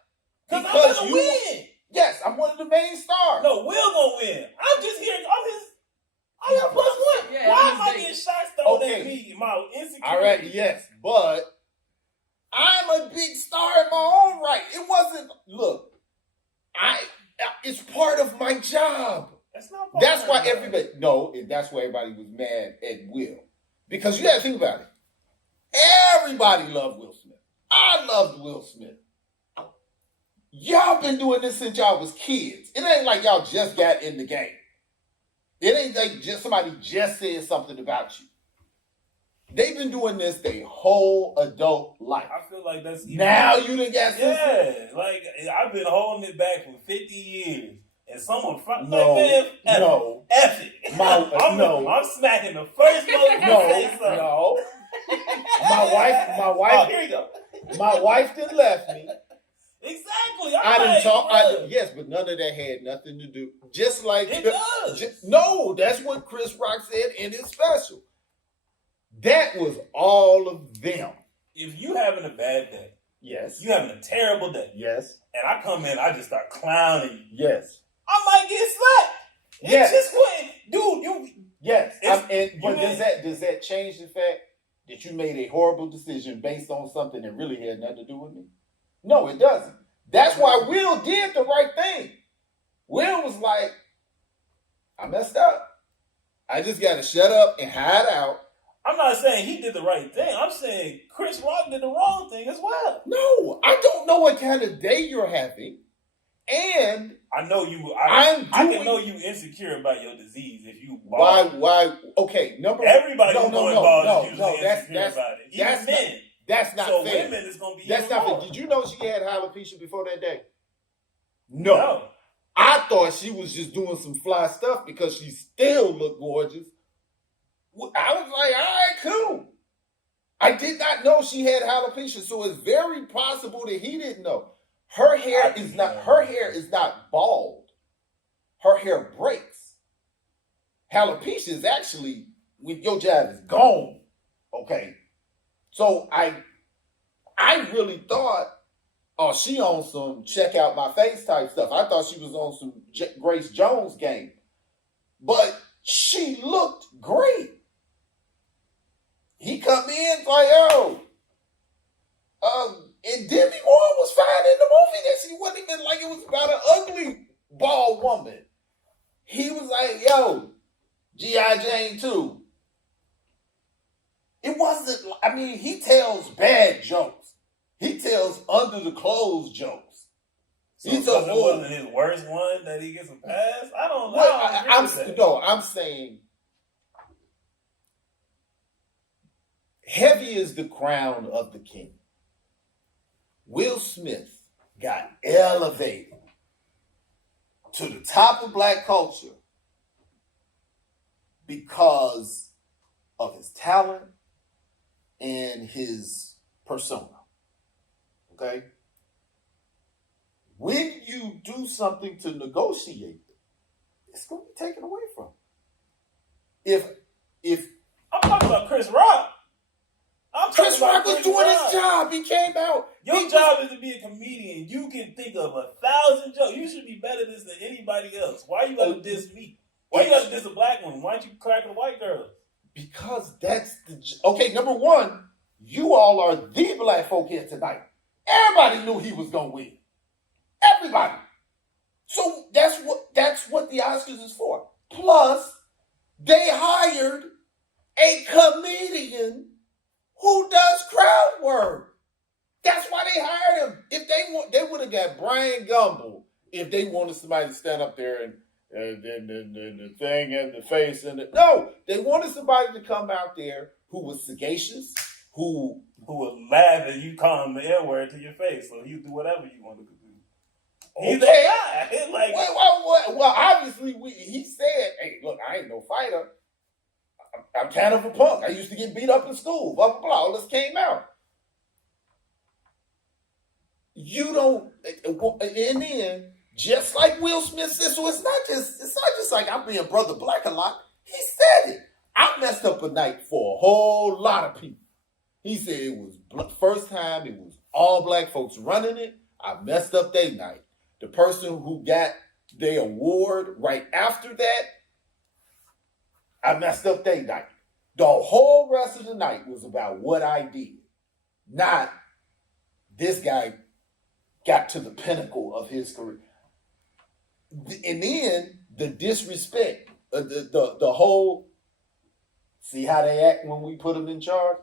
Because I'm gonna win. Yes, I'm one of the main stars. No, Will gonna win. I'm just here. I got plus one. Yeah, why am I getting shots thrown at me? My insecurity. All right, yes, but I'm a big star in my own right. It wasn't. Look, it's part of my job. That's not. That's why everybody. No, that's why everybody was mad at Will, because you got to think about it. Everybody loved Will Smith. I loved Will Smith. Y'all been doing this since y'all was kids. It ain't like y'all just got in the game. It ain't like somebody just said something about you. They've been doing this their whole adult life. I feel like that's even, Now you done got yeah. Like I've been holding it back for 50 years, and someone No, like, man, no. F it. I'm smacking the first moment. No. Oh, here you go. My wife done left me. Exactly. I done talk. Yes, but none of that had nothing to do. Just like it does. No, that's what Chris Rock said in his special. That was all of them. If you having a bad day, yes, you having a terrible day, yes, and I come in, I just start clowning you, yes, I might get slapped. Yes, it's just quick, dude. You yes, but does that change the fact that you made a horrible decision based on something that really had nothing to do with me? No, it doesn't. That's why Will did the right thing. Will was like, I messed up. I just got to shut up and hide out. I'm not saying he did the right thing. I'm saying Chris Rock did the wrong thing as well. No, I don't know what kind of day you're having. And I know you. I can know you insecure about your disease if you. Bald. Why? Okay, everybody who's going bald is usually insecure about it. Even men. That's not so fair. Women is going to be. That's not more. fair. Did you know she had alopecia before that day? No. I thought she was just doing some fly stuff because she still looked gorgeous. I was like, all right, cool. I did not know she had alopecia, so it's very possible that he didn't know. Her hair is not bald. Her hair breaks. Alopecia is actually when your job is gone. Okay. So I really thought, oh, she on some check out my face type stuff. I thought she was on some Grace Jones game. But she looked great. He come in like, and Demi Moore was fine in the movie. That she wasn't even like it was about an ugly bald woman. He was like, yo, G.I. Jane 2. It wasn't, I mean, he tells bad jokes. He tells under the clothes jokes. So it wasn't his worst one that he gets a pass? I don't know. I'm saying heavy is the crown of the king. Will Smith got elevated to the top of black culture because of his talent and his persona. Okay? When you do something to negotiate it, it's going to be taken away from you. If I'm talking about Chris Rock. Chris Rock was doing his job. He came out. Your job is to be a comedian. You can think of 1,000 jokes. You should be better at this than anybody else. Why you got to diss me? Why you got to diss a black woman? Why don't you crack a white girl? Because that's okay. Number one, you all are the black folk here tonight. Everybody knew he was gonna win. Everybody. So that's what the Oscars is for. Plus, they hired a comedian who does crowd work. That's why they hired him. If they would have got Brian Gumble if they wanted somebody to stand up there and the thing and the face and no, they wanted somebody to come out there who was sagacious, who would laugh and you call him the N word to your face, so he'll do whatever you want to do. Okay. He's that guy. Like, well, obviously he said, "Hey, look, I ain't no fighter. I'm kind of a punk. I used to get beat up in school. Blah blah blah. All this came out. You don't, and then just like Will Smith said, so it's not just like I'm being Brother Black a lot. He said it. I messed up a night for a whole lot of people. He said it was first time it was all black folks running it. I messed up their night. The person who got their award right after that, I messed up their night. The whole rest of the night was about what I did. Not this guy got to the pinnacle of his career. And then the disrespect, the whole, see how they act when we put them in charge?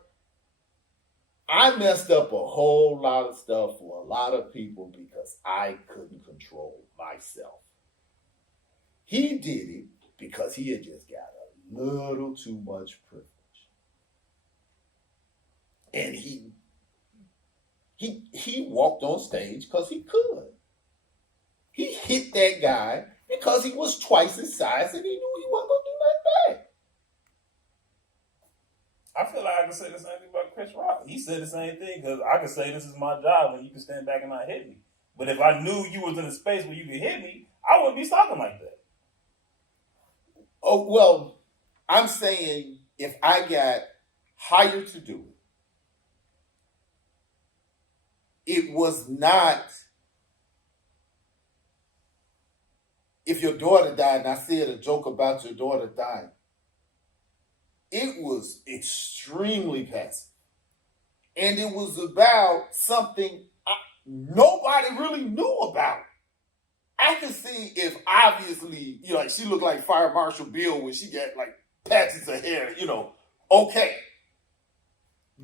I messed up a whole lot of stuff for a lot of people because I couldn't control myself. He did it because he had just got a little too much privilege. And he walked on stage because he could. He hit that guy because he was twice his size and he knew he wasn't going to do nothing back. I feel like I can say the same thing about Chris Rock. He said the same thing because I could say this is my job and you can stand back and not hit me. But if I knew you was in a space where you could hit me, I wouldn't be talking like that. Oh, well, I'm saying if I got hired to do it was not, if your daughter died and I said a joke about your daughter dying, it was extremely passive. And it was about something nobody really knew about. I can see if obviously, like she looked like Fire Marshal Bill when she got like patches of hair, okay.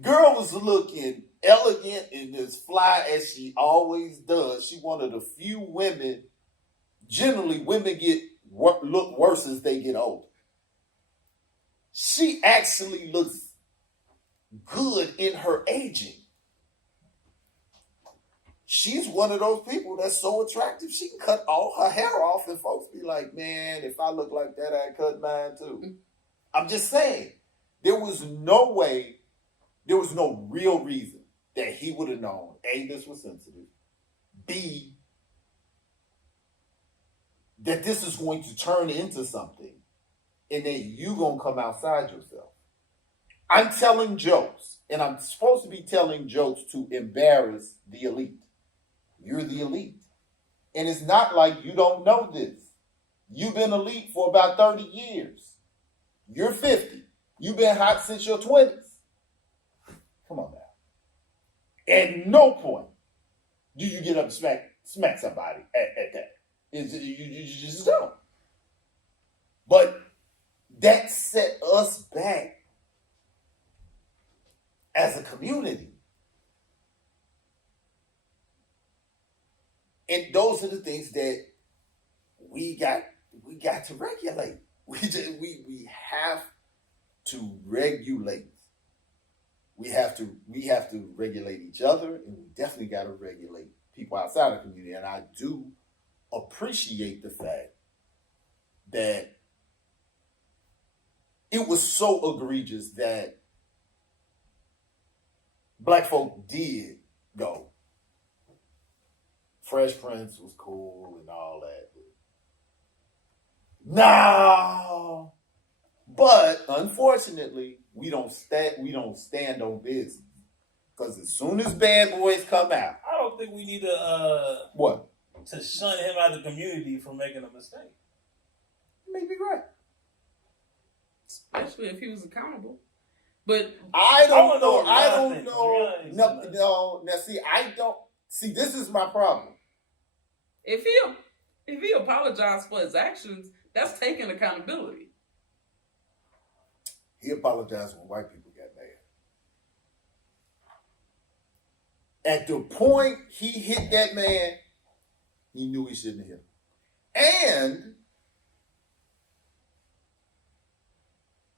Girl was looking elegant and as fly as she always does. She one of the few women, generally women look worse as they get older. She actually looks good in her aging. She's one of those people that's so attractive, she can cut all her hair off and folks be like, man, if I look like that, I'd cut mine too. I'm just saying, there was no real reason that he would have known, A, this was sensitive, B, that this is going to turn into something, and then you going to come outside yourself. I'm telling jokes, and I'm supposed to be telling jokes to embarrass the elite. You're the elite. And it's not like you don't know this. You've been elite for about 30 years. You're 50. You've been hot since your 20s. Come on now. At no point do you get up and smack somebody at that. You just don't. But that set us back as a community. And those are the things that we got to regulate. We have to regulate. We have to regulate each other, and we definitely got to regulate people outside the community. And I do appreciate the fact that it was so egregious that black folk did go. Fresh Prince was cool and all that. No, but unfortunately, we don't stand on business because as soon as Bad Boys come out, I don't think we need to what to shun him out of the community for making a mistake. You may be right. Especially if he was accountable. But I don't know. No. Now, see, this is my problem. if he apologized for his actions, that's taking accountability. He apologized when white people got mad. At the point he hit that man, he knew he shouldn't have hit him. And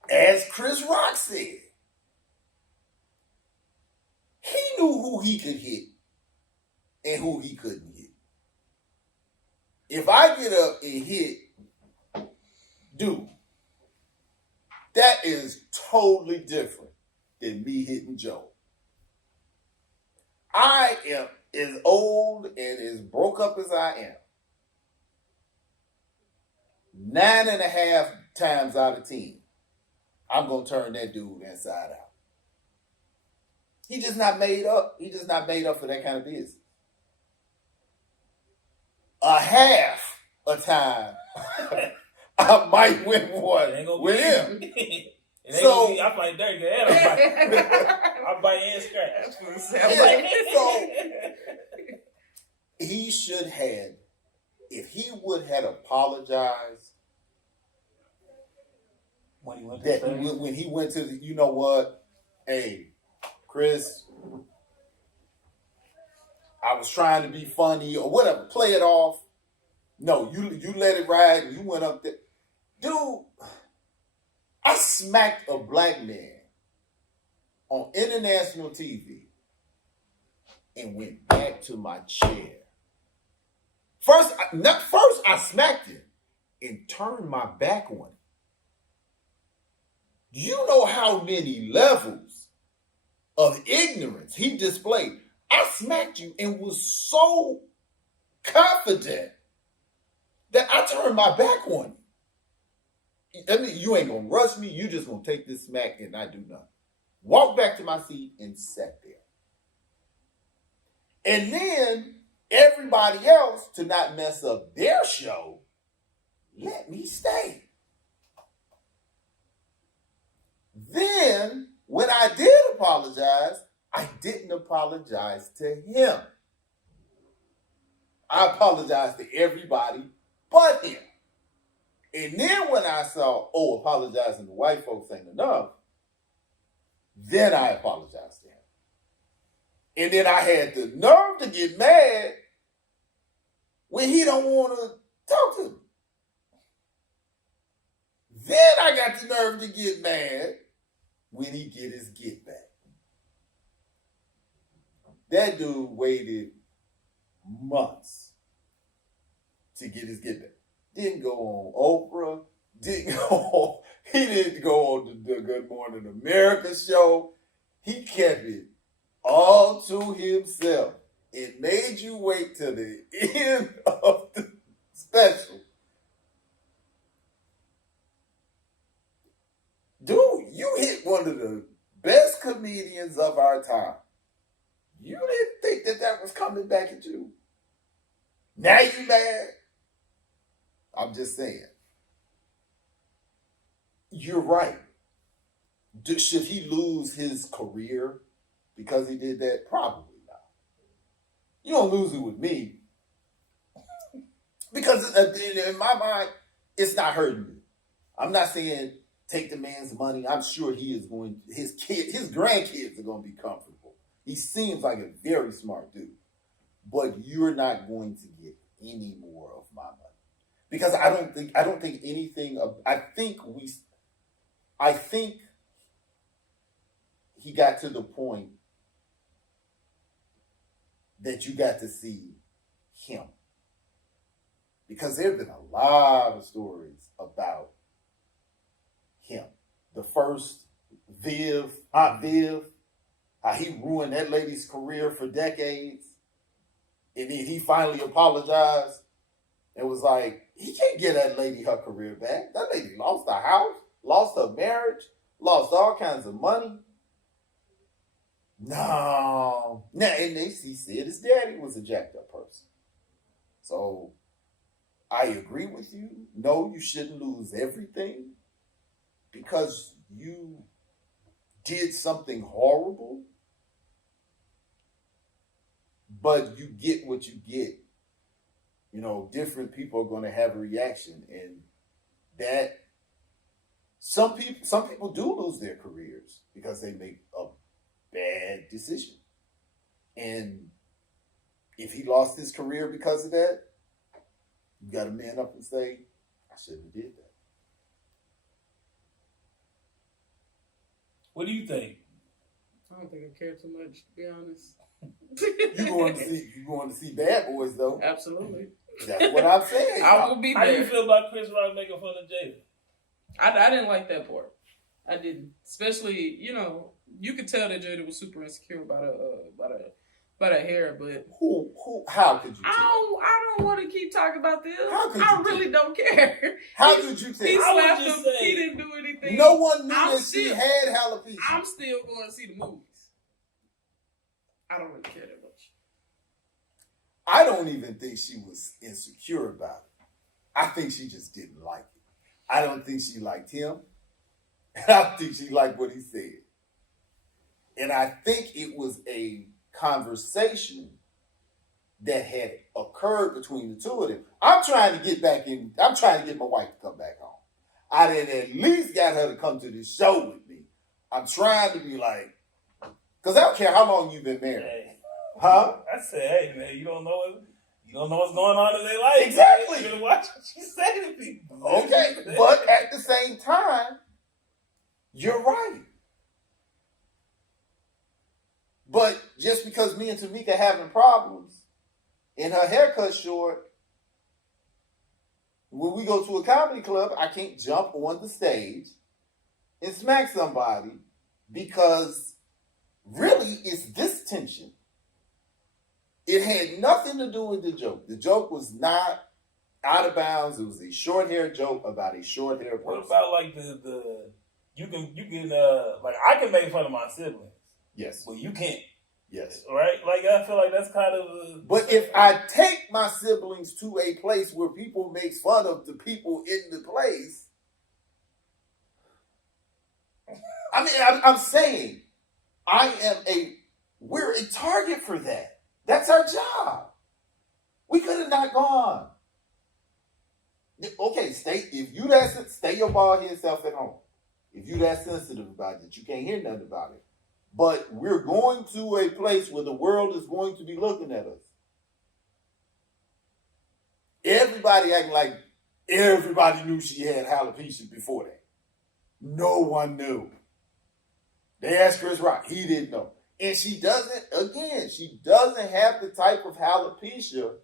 as Chris Rock said, he knew who he could hit and who he couldn't hit. If I get up and hit dude, that is totally different than me hitting Joe. I am as old and as broke up as I am. 9.5 times out of 10, I'm going to turn that dude inside out. He just not made up. He just not made up for that kind of business. A half a time, I might win one with him. So I fight dirty. I bite and scratch. So he should have, if he would have apologized when he went to the, you know what, hey, Chris, I was trying to be funny or whatever, play it off. No, you let it ride and you went up there. Dude, I smacked a black man on international TV and went back to my chair. First I smacked him and turned my back on him. Do you know how many levels of ignorance he displayed? I smacked you and was so confident that I turned my back on you. I mean, you ain't gonna rush me. You just gonna take this smack and not do nothing. Walked back to my seat and sat there. And then everybody else, to not mess up their show, let me stay. Then, when I did apologize, I didn't apologize to him. I apologized to everybody but him. And then when I saw, apologizing to white folks ain't enough, then I apologized to him. And then I had the nerve to get mad when he don't want to talk to me. Then I got the nerve to get mad when he get his get back. That dude waited months to get his get back. Didn't go on Oprah. He didn't go on the Good Morning America show. He kept it all to himself. It made you wait till the end of the special. Dude, you hit one of the best comedians of our time. You didn't think that was coming back at you. Now you mad? I'm just saying. You're right. Should he lose his career because he did that? Probably not. You don't lose it with me. Because in my mind, it's not hurting me. I'm not saying take the man's money. I'm sure he is going, his grandkids are going to be comfortable. He seems like a very smart dude. But you're not going to get any more of my money. Because I don't think anything of, I think he got to the point that you got to see him. Because there have been a lot of stories about him. The first Aunt Viv, how he ruined that lady's career for decades. And then he finally apologized and was like, he can't get that lady her career back. That lady lost her house, lost her marriage, lost all kinds of money. No. Now, and he said his daddy was a jacked up person. So, I agree with you. No, you shouldn't lose everything because you did something horrible. But you get what you get. You know, different people are going to have a reaction, and that some people do lose their careers because they make a bad decision. And if he lost his career because of that, you got to man up and say, I shouldn't have did that. What do you think? I don't think I care too much, to be honest. You going to see Bad Boys though? Absolutely. That's what I'm saying. I will be there. How do you feel about Chris Rock making fun of Jada? I didn't like that part. I didn't. Especially, you could tell that Jada was super insecure about her hair, but How could you tell? I don't want to keep talking about this. How could I you really tell? don't care. How could you tell? He I would slapped just him. say- He didn't do anything. No one knew I'm that she still- had alopecia. I'm still going to see the movies. I don't really care that much. I don't even think she was insecure about it. I think she just didn't like it. I don't think she liked him. And I think she liked what he said. And I think it was a conversation that had occurred between the two of them. I'm trying to get my wife to come back home. I didn't at least got her to come to this show with me. I'm trying to be like, because I don't care how long you've been married. Hey, Huh? I said, hey man, you don't know what's going on in their life. Exactly. You're gonna watch what you say to people. Okay, but at the same time, you're right. just because me and Tamika having problems and her haircut short, when we go to a comedy club, I can't jump on the stage and smack somebody because really it's this tension. It had nothing to do with the joke. The joke was not out of bounds. It was a short hair joke about a short hair person. What about like the you can like I can make fun of my siblings. Yes. But you can't. Yes. Right? Like I feel like that's kind of But if I take my siblings to a place where people make fun of the people in the place, I mean, I'm saying we're a target for that. That's our job. We could have not gone. Okay, stay your bald head self at home. If you that sensitive about it, you can't hear nothing about it. But we're going to a place where the world is going to be looking at us. Everybody acting like everybody knew she had alopecia before that. No one knew. They asked Chris Rock. He didn't know. And she doesn't have the type of alopecia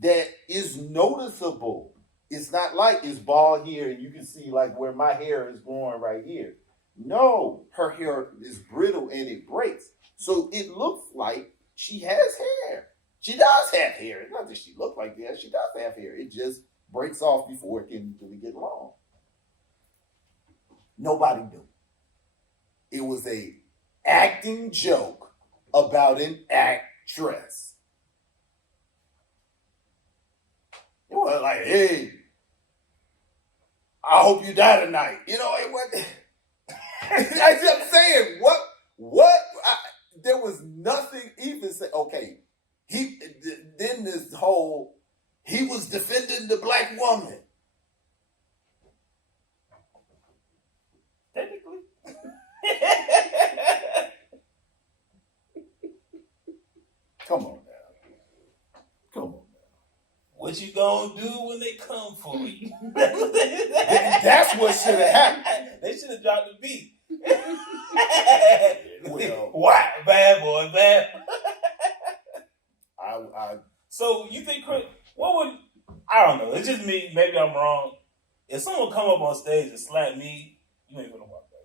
that is noticeable. It's not like it's bald here and you can see like where my hair is growing right here. No, her hair is brittle and it breaks. So it looks like she has hair. She does have hair. It's not that she looks like that. She does have hair. It just breaks off before it can really get long. Nobody knew. It was a acting joke about an actress. It was like, hey, I hope you die tonight. You know, it wasn't. I'm saying, there was nothing even say, okay, he was defending the black woman. technically. Come on now. Come on now. What you gonna do when they come for you? That's what should have happened. They should have dropped the beat. Well, what? Bad boy, bad. I So you think Chris? What would? I don't know. It's just me. Maybe I'm wrong. If someone come up on stage and slap me, you ain't gonna walk back.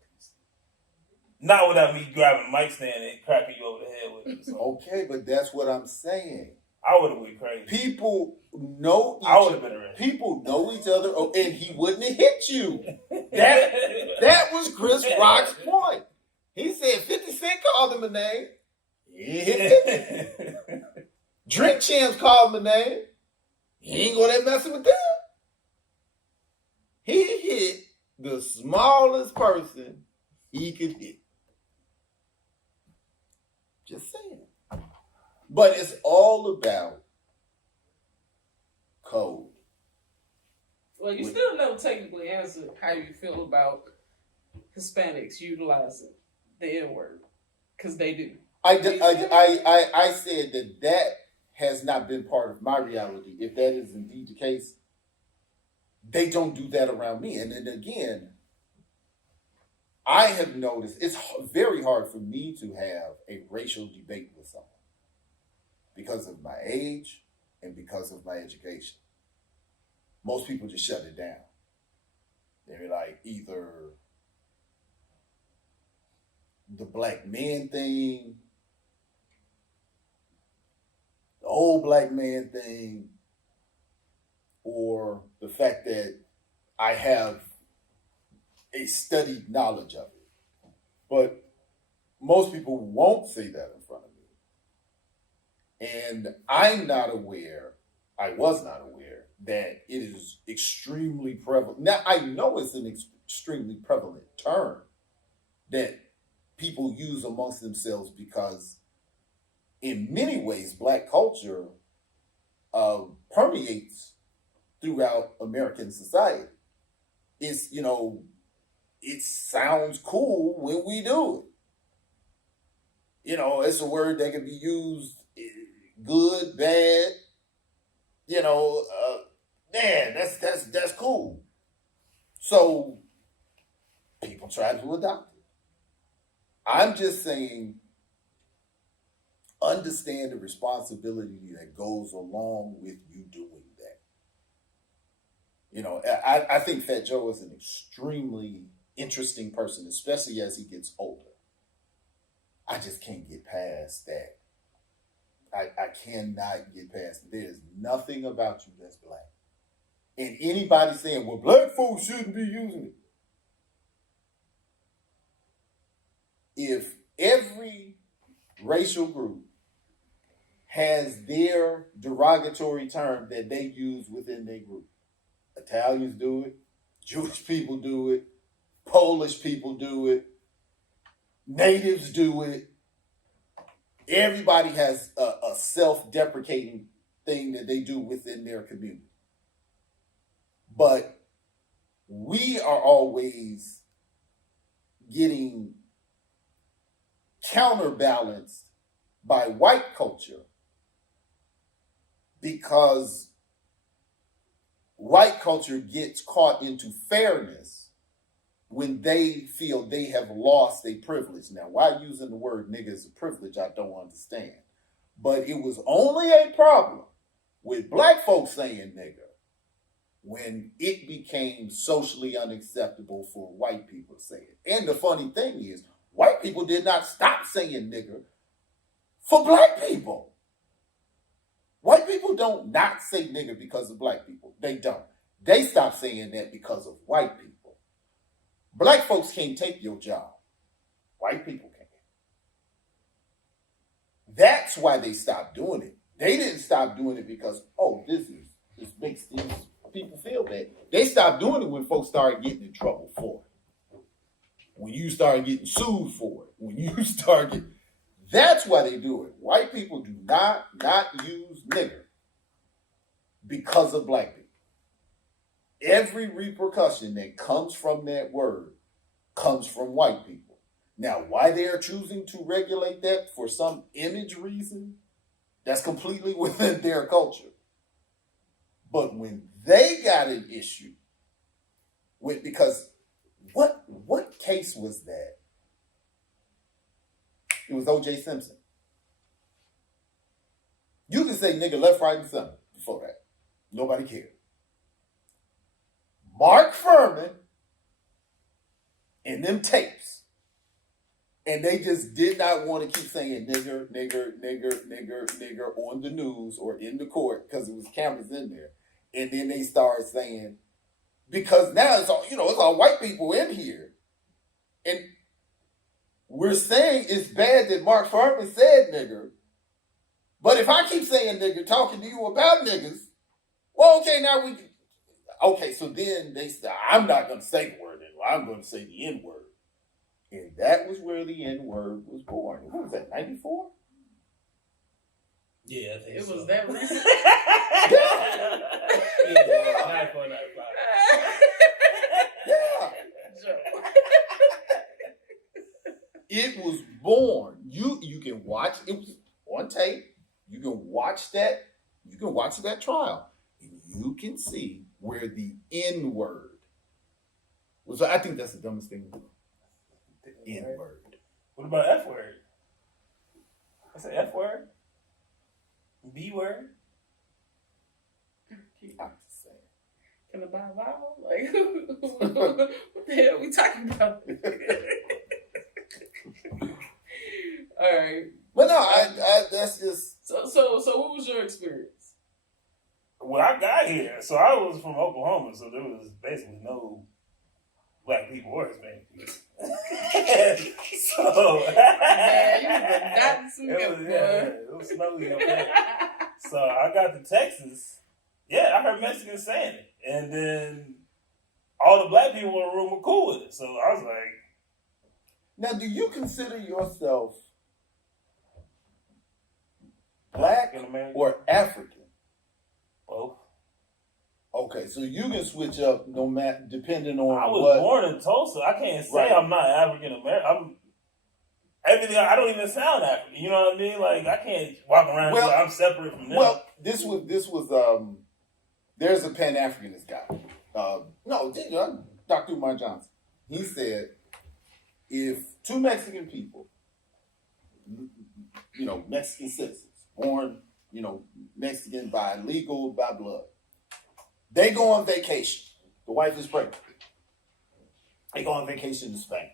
Not without me grabbing the mic stand and cracking you over the head with it. So okay, but that's what I'm saying. I would have went crazy. People know I would have been arrested. People know each other, and he wouldn't have hit you. That was Chris Rock's point. He said 50 Cent called him a name. He hit 50. Drink Champs called him a name. He ain't going there messing with them. He hit the smallest person he could hit. Just saying. But it's all about code. Well, you still never technically answered how you feel about Hispanics utilizing the N-word, because they do. I said that has not been part of my reality. If that is indeed the case, they don't do that around me. And then again, I have noticed it's very hard for me to have a racial debate with someone because of my age and because of my education. Most people just shut it down. They're like either the black man thing, the old black man thing, or the fact that I have a studied knowledge of it. But most people won't say that in front of me. And I was not aware that it is extremely prevalent. Now, I know it's an extremely prevalent term that people use amongst themselves because in many ways, black culture permeates throughout American society. It's, it sounds cool when we do it. It's a word that can be used good, bad. Man, that's cool. So people try to adopt it. I'm just saying understand the responsibility that goes along with you doing that. You know, I think Fat Joe is an extremely interesting person, especially as he gets older. I just can't get past that. I cannot get past it. There's nothing about you that's black. And anybody saying, well, black folks shouldn't be using it. If every racial group has their derogatory term that they use within their group, Italians do it, Jewish people do it, Polish people do it, natives do it. Everybody has a self-deprecating thing that they do within their community. But we are always getting counterbalanced by white culture because white culture gets caught into fairness when they feel they have lost a privilege. Now, why using the word nigga as a privilege, I don't understand. But it was only a problem with black folks saying nigga when it became socially unacceptable for white people to say it. And the funny thing is, white people did not stop saying nigger for black people. White people don't not say nigger because of black people. They don't. They stopped saying that because of white people. Black folks can't take your job. White people can. That's why they stopped doing it. They didn't stop doing it because, oh, this makes these people feel bad. They stopped doing it when folks started getting in trouble for it. When you start getting sued for it. When you start getting... That's why they do it. White people do not use nigger because of black people. Every repercussion that comes from that word comes from white people. Now, why they are choosing to regulate that for some image reason, that's completely within their culture. But when they got an issue with, because what case was that? It was O.J. Simpson. You can say nigga left, right, and center before that. Nobody cared. Mark Furman and them tapes. And they just did not want to keep saying nigger on the news or in the court because it was cameras in there. And then they started saying, because now it's all white people in here. And we're saying it's bad that Mark Furman said nigger. But if I keep saying nigger, talking to you about niggas, well, okay, now we... Okay, so then they said, I'm not going to say the word N-word. I'm going to say the N-word. And that was where the N-word was born. What was that, 94? Yeah, I think it so. was that recent. Yeah, 94, 95. Yeah. It was born. You can watch, it was on tape. You can watch that. You can watch that trial. And you can see where the N-word was. I think that's the dumbest thing to do. The N-word. What about F-word? I said F-word? B-word? I'm just saying. Can I buy a vowel? Like, what the hell are we talking about? All right. But no, I that's just... So what was your experience? When I got here, so I was from Oklahoma, so there was basically no black people or Hispanic people. So it was snowy up there. So I got to Texas. Yeah, I heard Mexicans saying it, and then all the black people in the room were cool with it. So I was like, now, do you consider yourself black or African? both. Okay, so you can switch up no matter depending on I was what. born in Tulsa. I can't say Right. I'm not African American. I'm everything. I don't even sound African. You know what I mean? Like I can't walk around and say I'm separate from them. Well, this was there's a Pan Africanist guy. Dr. Umar Johnson. He said if two Mexican people Mexican citizens, born, Mexican by legal, by blood. They go on vacation. The wife is pregnant. They go on vacation to Spain.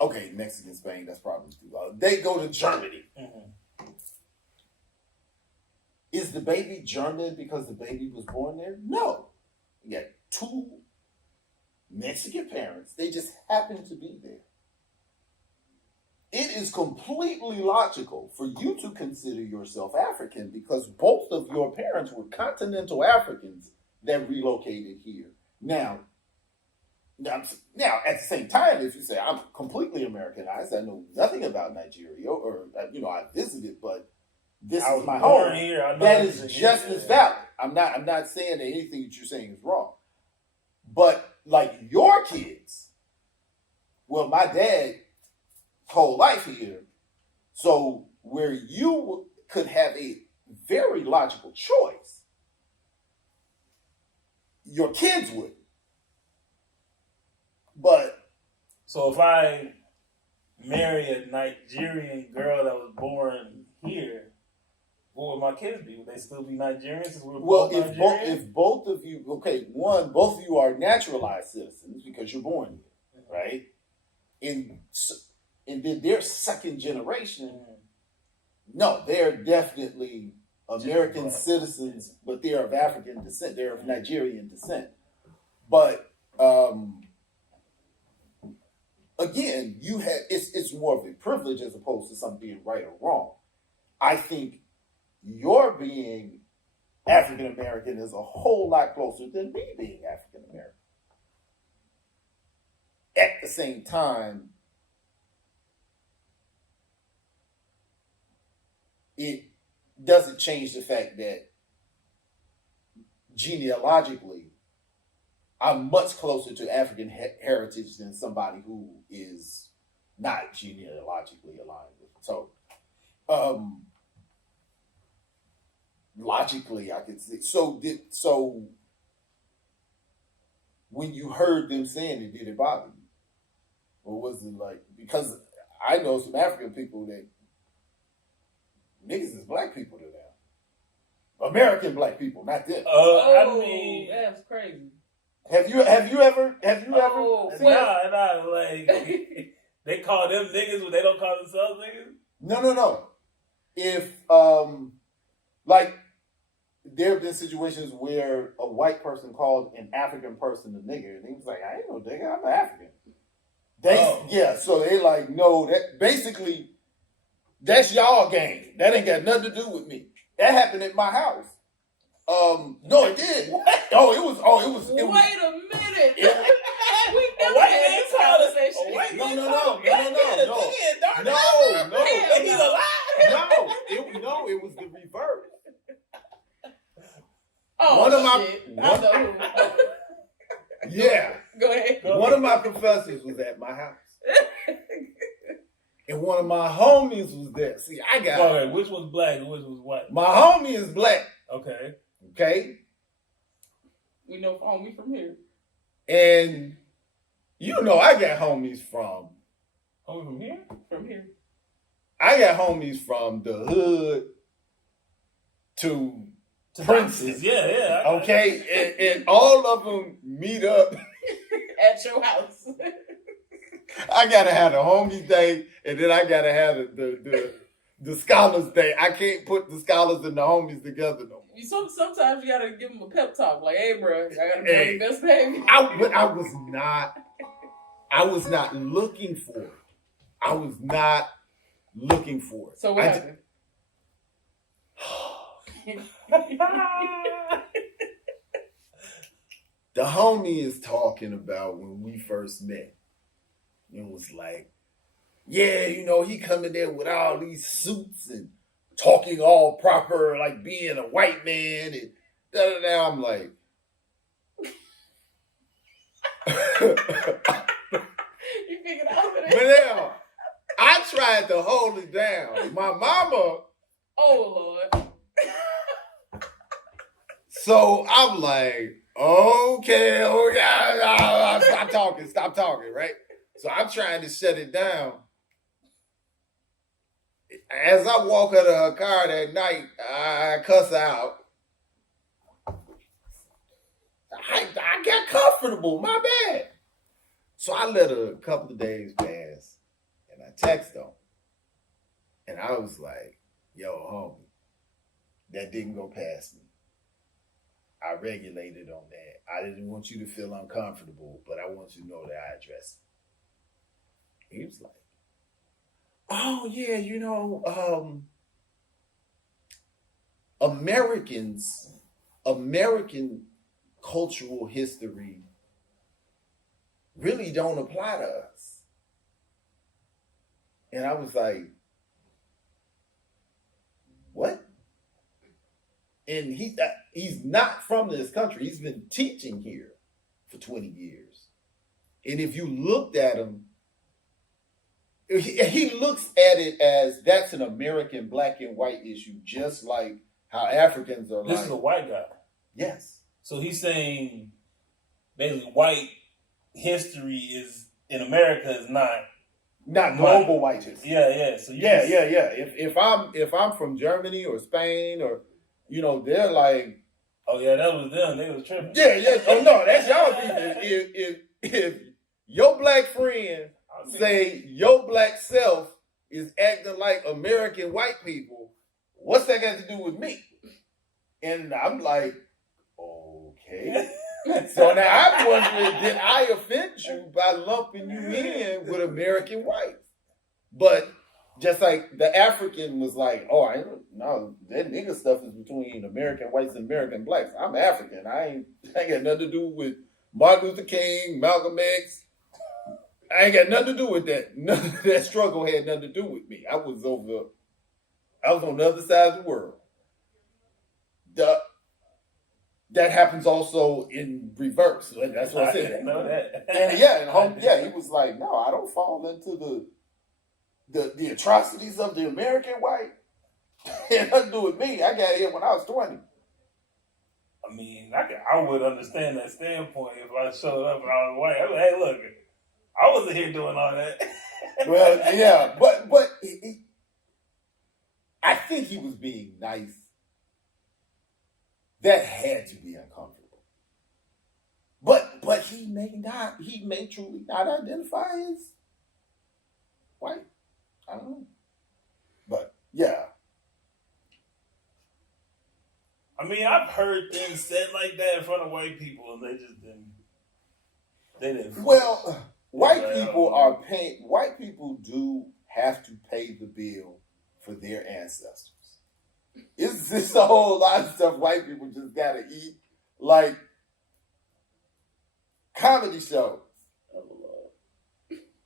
Okay, Mexican Spain, that's probably too long. They go to Germany. Mm-hmm. Is the baby German because the baby was born there? No. You got two Mexican parents. They just happen to be there. It is completely logical for you to consider yourself African because both of your parents were continental Africans that relocated here. Now, at the same time, if you say I'm completely Americanized, I know nothing about Nigeria, or I visited, but this is my home. Here, that is just as valid. I'm not saying that anything that you're saying is wrong, but like your kids, well, my dad whole life here, so where you could have a very logical choice, your kids would. But so if I marry a Nigerian girl that was born here, what would my kids be? Would they still be Nigerians? Since we're both Nigerian? If both of you, both of you are naturalized citizens because you're born here, right? And then their second generation, no, they're definitely American citizens, but they're of African descent. They're of Nigerian descent. But again, it's more of a privilege as opposed to something being right or wrong. I think your being African American is a whole lot closer than me being African American. At the same time, it doesn't change the fact that genealogically, I'm much closer to African heritage than somebody who is not genealogically aligned with it. So, logically, I could see. So, when you heard them saying it, did it bother you? Or was it like, because I know some African people that niggas is black people to them. American black people, not them. I mean, that's crazy. Have you ever seen nah, like they call them niggas when they don't call themselves niggas? No. If like there have been situations where a white person called an African person a nigger, and he was like, I ain't no nigga, I'm African. So they like, no, that basically that's y'all game. That ain't got nothing to do with me. That happened at my house. No, it did. What? It was. Wait a minute. We never had this conversation. No. He's alive. No, it was the reverse. I know. Yeah. Go ahead. One of my professors was at my house. And one of my homies was there. See, I got... Okay, which was black and which was white? My homie is black. Okay. We know homie from here. And I got homies from... Homie from here? From here. I got homies from the hood to Princeton. Yeah. Okay? And all of them meet up... at your house. I gotta have the homie day, and then I gotta have the scholars day. I can't put the scholars and the homies together no more. Sometimes you gotta give them a pep talk, like, "Hey, bro, I gotta be on your best behavior." But I was not looking for it. I was not looking for it. So what happened? The homie is talking about when we first met. It was like, yeah, he coming there with all these suits and talking all proper, like being a white man, and da-da-da. I'm like, You figured out for that. but now, I tried to hold it down. My mama. Oh, Lord. So I'm like, okay, stop talking, right? So I'm trying to shut it down. As I walk out of her car that night, I cuss out. I got comfortable. My bad. So I let a couple of days pass, and I text them, and I was like, "Yo, homie, that didn't go past me. I regulated on that. I didn't want you to feel uncomfortable, but I want you to know that I addressed it." He was like, "Oh yeah, American cultural history really don't apply to us." And I was like, "What?" And he's not from this country. He's been teaching here for 20 years. And if you looked at him, he looks at it as that's an American black and white issue, just like how Africans are. This is a white guy. Yes. So he's saying basically white history is in America is not global white history. Yeah. So yeah. If I'm from Germany or Spain or they're like, oh yeah, that was them. They was tripping. Yeah. Oh no, that's y'all people. If your black friend say your black self is acting like American white people, what's that got to do with me? And I'm like, okay. So now I'm wondering, did I offend you by lumping you in with American whites? But just like the African was like, oh, I no, that nigga stuff is between American whites and American blacks. I'm African. I ain't got nothing to do with Martin Luther King, Malcolm X. I ain't got nothing to do with that. None of that struggle had nothing to do with me. I was on the other side of the world. That happens also in reverse. That's what I said. I didn't know that. And he was like, no, I don't fall into the atrocities of the American white. It had nothing to do with me. I got here when I was 20. I mean, I would understand that standpoint if I showed up and I was white. I was like, hey, look, I wasn't here doing all that. Well, yeah, but I think he was being nice. That had to be uncomfortable. But he may truly not identify as white. I don't know. But yeah. I mean, I've heard things said like that in front of white people, and they just didn't. They didn't. Well, white people do have to pay the bill for their ancestors. It's a whole lot of stuff white people just gotta eat. Like comedy shows.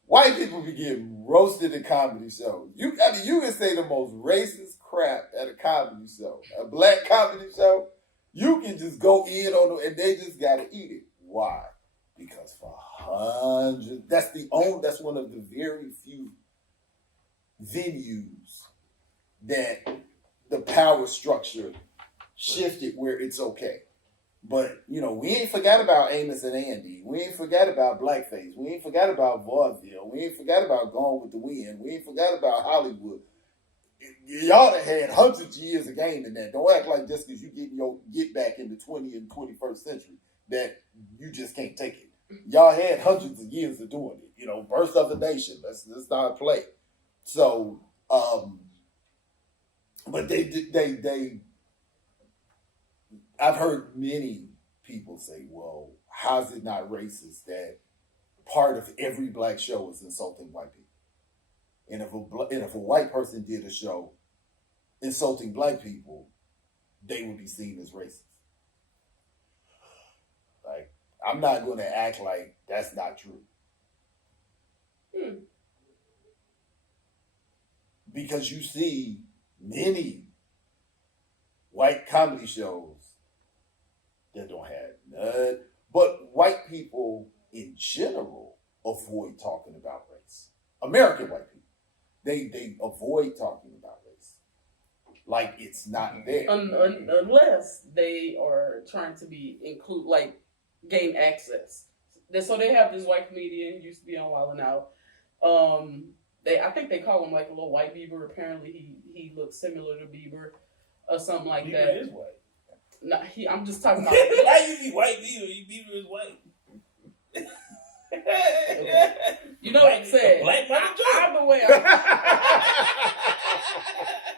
White people be getting roasted at comedy shows. You can say the most racist crap at a comedy show. A black comedy show, you can just go in on them and they just gotta eat it. Why? Because for hundreds, that's one of the very few venues that the power structure shifted where it's okay. But, we ain't forgot about Amos and Andy. We ain't forgot about Blackface. We ain't forgot about vaudeville. We ain't forgot about Gone with the Wind. We ain't forgot about Hollywood. Y'all done had hundreds of years of game in that. Don't act like just because you get back in the 20th and 21st century that you just can't take it. Y'all had hundreds of years of doing it. Birth of the nation. Let's not play. So, but I've heard many people say, well, how's it not racist that part of every black show is insulting white people? And if a white person did a show insulting black people, they would be seen as racist. Like, I'm not going to act like that's not true. Because you see many white comedy shows that don't have none. But white people in general avoid talking about race. American white people. They avoid talking about race. Like it's not there. Unless they are trying to gain access. So they have this white comedian, used to be on Wild 'N Out. I think they call him like a little white Bieber. Apparently he looks similar to Bieber or something like Bieber that. is white. No, I'm just talking about. How you be white Bieber? Bieber is white. You know what I'm saying? Black Michael Jordan. Either way,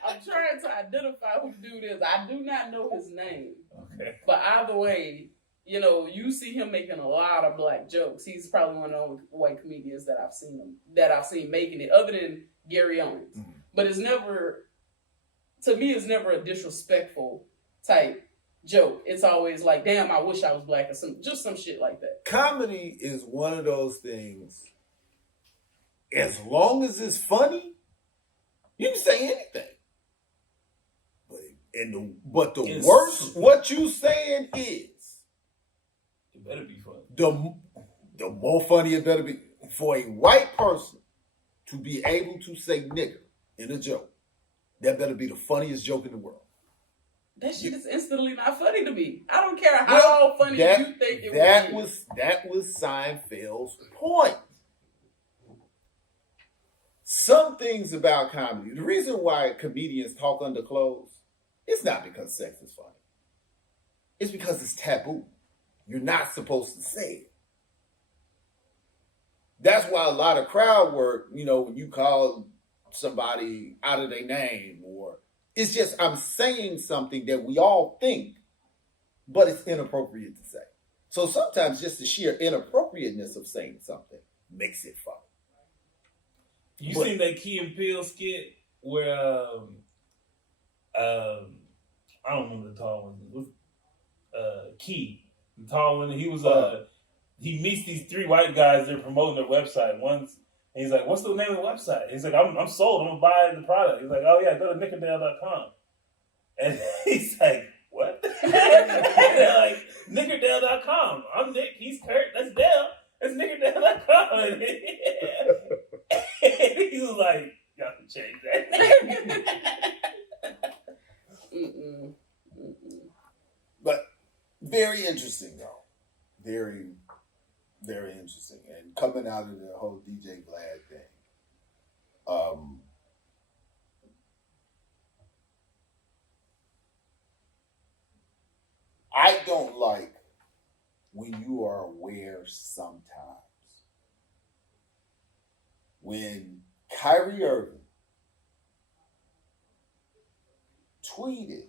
I'm trying to identify who the dude is. I do not know his name. Okay. But either way, you know, you see him making a lot of black jokes. He's probably one of the only white comedians that I've seen making it, other than Gary Owens. Mm-hmm. But it's never a disrespectful type joke. It's always like, damn, I wish I was black, or some shit like that. Comedy is one of those things. As long as it's funny, you can say anything. But the worst what you saying is, it better be funny. The more funny it better be. For a white person to be able to say nigger in a joke, that better be the funniest joke in the world. That shit is instantly not funny to me. I don't care how funny you think it was. That was Seinfeld's point. Some things about comedy, the reason why comedians talk under clothes, it's not because sex is funny. It's because it's taboo. You're not supposed to say it. That's why a lot of crowd work, you know, when you call somebody out of their name, or it's just, I'm saying something that we all think, but it's inappropriate to say. So sometimes just the sheer inappropriateness of saying something makes it funny. Seen that Key and Peele skit where I don't remember the tall one. Key, the tall one. He was he meets these three white guys. They're promoting their website. And he's like, "What's the name of the website?" He's like, "I'm sold. I'm gonna buy the product." He's like, "Oh yeah, go to nickerdale.com." And he's like, "What?" They're like, "Nickerdale.com. I'm Nick. He's Kurt. That's Dale. That's nickerdale.com." And he was like, "Y'all can change that." But very interesting, though. Very, very interesting. And coming out of the whole DJ VLAD thing, I don't like when you are aware sometimes. When Kyrie Irving tweeted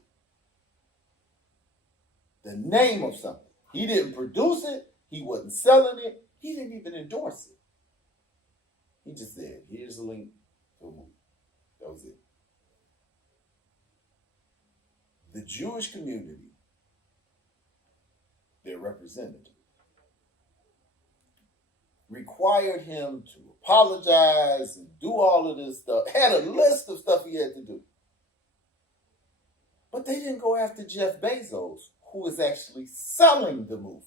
the name of something, he didn't produce it, he wasn't selling it, he didn't even endorse it. He just said, here's the link to a movie. That was it. The Jewish community, their representative, required him to apologize and do all of this stuff, had a list of stuff he had to do. But they didn't go after Jeff Bezos, who is actually selling the movie.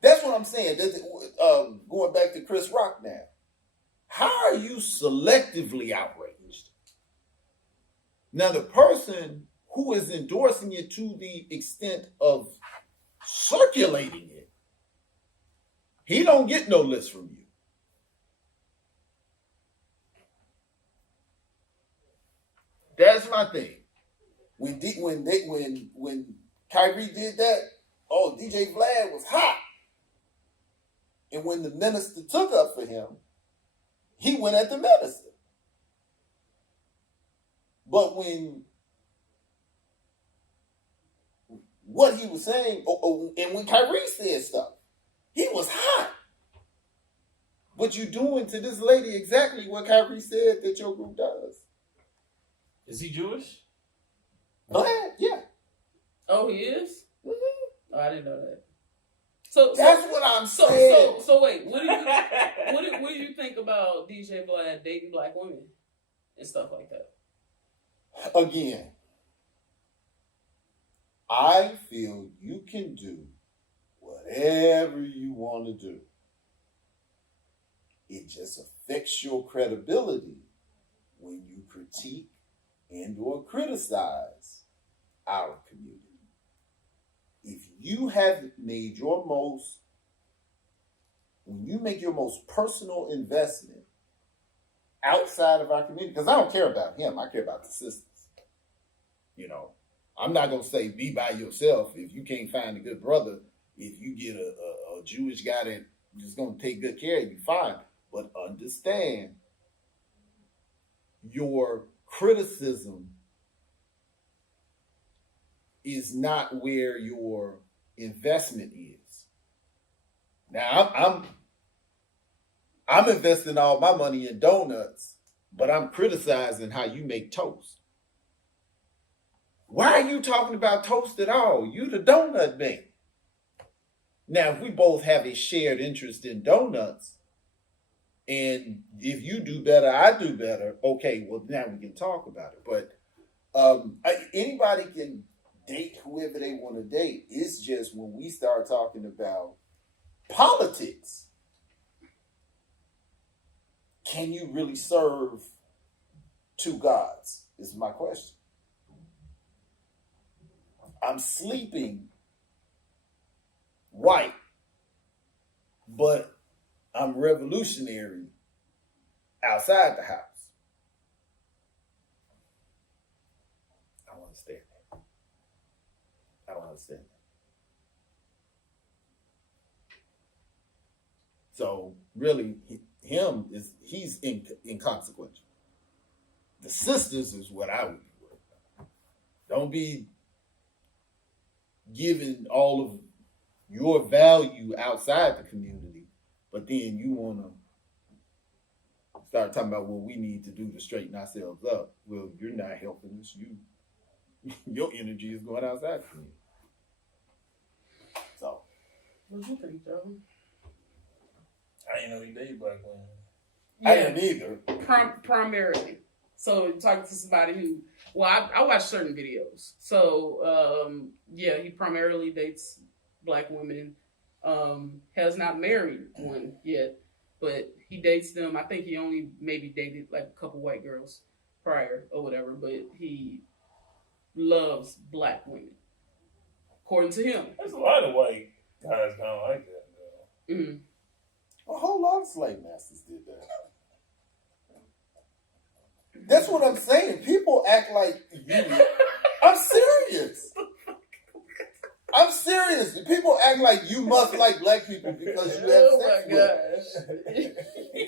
That's what I'm saying. Going back to Chris Rock now. How are you selectively outraged? Now, the person who is endorsing it to the extent of circulating it, he don't get no list from you. That's my thing. When Kyrie did that, DJ VLAD was hot. And when the minister took up for him, he went at the minister. But when what he was saying, and when Kyrie said stuff, he was hot. But you're doing to this lady exactly what Kyrie said that your group does. Is he Jewish? VLAD, yeah. Oh, he is? Mm-hmm. Oh, I didn't know that. So that's what I'm saying. So wait, what do you think about DJ VLAD dating black women and stuff like that? Again, I feel you can do whatever you want to do. It just affects your credibility when you critique and or criticize our community. you have made when you make your most personal investment outside of our community, because I don't care about him, I care about the sisters. You know, I'm not going to say be by yourself if you can't find a good brother. If you get a Jewish guy that is going to take good care of you, fine. But understand your criticism is not where your investment is. Now, I'm investing all my money in donuts, but I'm criticizing how you make toast. Why are you talking about toast at all? You the donut man. Now, if we both have a shared interest in donuts, and if you do better, I do better, okay, well, now we can talk about it. But anybody can date whoever they want to date. It's just when we start talking about politics, can you really serve two gods? Is my question. I'm sleeping white, but I'm revolutionary outside the house. I don't understand that. I don't understand that. So really, he's inconsequential. The sisters is what I would be worried about. Don't be giving all of your value outside the community, but then you want to start talking about what we need to do to straighten ourselves up. Well, you're not helping us. Your energy is going outside the community. So, What do you think, Joe? I ain't know he dated black women. Yeah, I didn't either. Primarily. So talking to somebody who, well, I watch certain videos. So yeah, he primarily dates black women. Has not married one yet, but he dates them. I think he only maybe dated like a couple white girls prior or whatever, but he loves black women, according to him. There's a lot of white guys kind of like that, though. Mm-hmm. A whole lot of slave masters did that. That's what I'm saying. People act like you. I'm serious. I'm serious. People act like you must like black people because you have sex with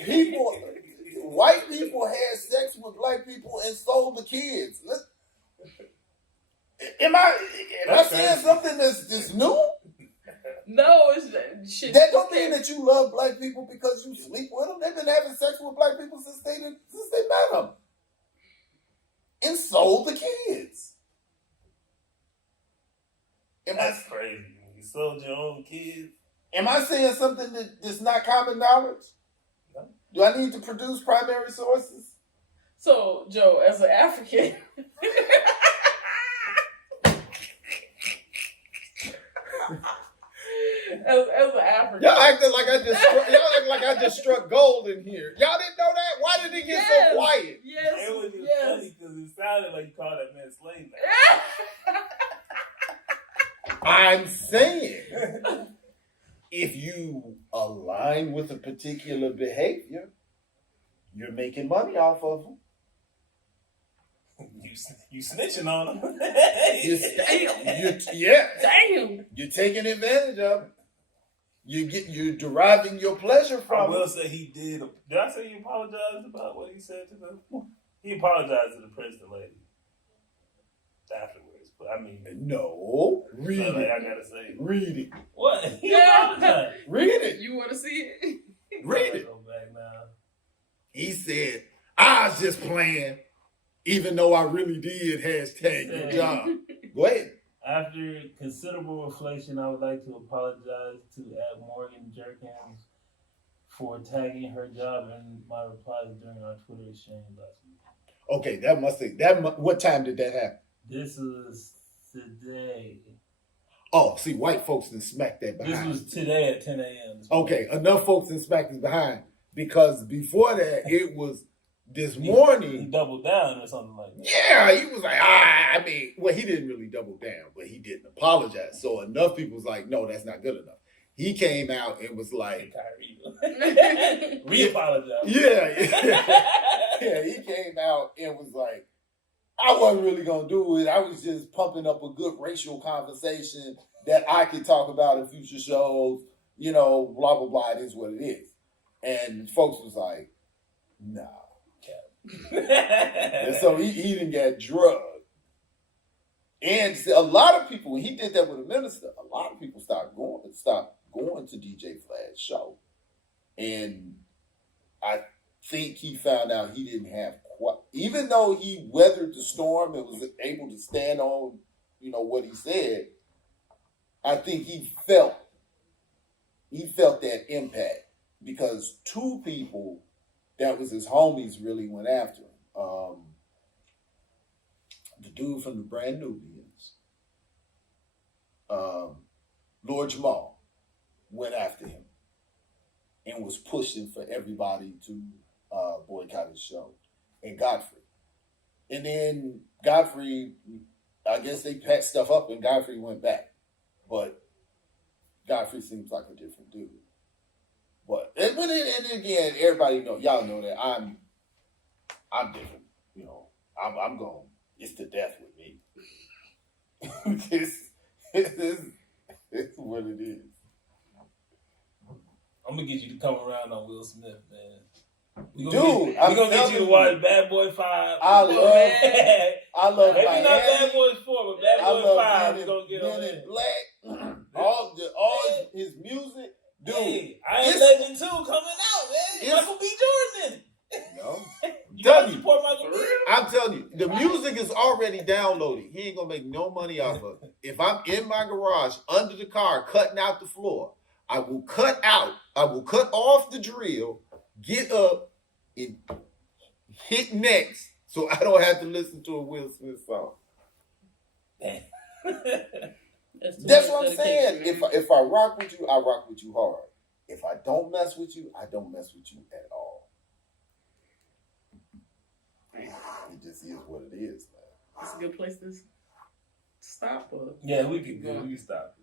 them. White people had sex with black people and sold the kids. Am I saying something that's new? No, it's shit. That don't mean that you love black people because you sleep with them. They've been having sex with black people since they met them. And sold the kids. That's crazy. You sold your own kids. Am I saying something that's not common knowledge? No. Do I need to produce primary sources? So, Joe, as an African, as an African, Y'all acting like I just struck gold in here. Y'all didn't know that? Why did it get so quiet? Yes, It was just yes. funny because it sounded like you called that man slave. I'm saying, if you align with a particular behavior, you're making money off of them. You snitching on him. Damn. You're taking advantage of it. You're deriving your pleasure I from will it. say he did. Did I say he apologized about what he said to them? He apologized to the Princeton lady afterwards. But I mean, No, read so, like, it. I gotta say, Read it. what? He apologized. Read it. You want to see it? Read it. Go back now. He said, "I was just playing, even though I really did." Hashtag good job. Go ahead. After considerable reflection, I would like to apologize to Morgan Jerkins for tagging her job in my replies during our Twitter exchange last week. Okay, what time did that happen? This was today. Oh, see, white folks done smacked that This behind. was today at 10 a.m. Okay, enough folks done smacked us behind because before that it was This He morning, doubled down or something like that. yeah, he was like, I mean, well, he didn't really double down, but he didn't apologize. So enough people was like, no, that's not good enough. He came out and was like, Kyrie, re-apologize. Yeah, he came out and was like, I wasn't really gonna do it. I was just pumping up a good racial conversation that I could talk about in future shows. You know, blah blah blah. It is what it is. And folks was like, nah. And so he didn't get drugged. And a lot of people, when he did that with a minister, a lot of people stopped going to DJ Vlad's show. And I think he found out he didn't have quite, even though he weathered the storm and was able to stand on, you know, what he said, I think he felt that impact because two people that was his homies really went after him. The dude from the Brand Nubians, Lord Jamal, went after him and was pushing for everybody to boycott his show. And Godfrey. And then Godfrey, I guess they packed stuff up and Godfrey went back. But Godfrey seems like a different dude. But and again, everybody know, y'all know that I'm different. You know, I'm going. It's to death with me. It's what it is. I'm gonna get you to come around on Will Smith, man. We Dude, gonna get you to watch Bad Boy 5. I love maybe Miami. not Bad Boys 4, but Bad Boy 5. We're gonna get on Men in that. Black. all his music. Dude, Hey, I Am Legend 2 coming out, man. Michael B. Jordan. No. You gotta Tell you. support Michael B. I'm telling you, the music is already downloaded. He ain't gonna make no money off of it. If I'm in my garage under the car cutting out the floor, I will cut off the drill, get up, and hit next so I don't have to listen to a Will Smith song. That's what I'm saying. If I rock with you, I rock with you hard. If I don't mess with you, I don't mess with you at all. It just is what it is, man. It's a good place to stop. Yeah, we can go. We can stop.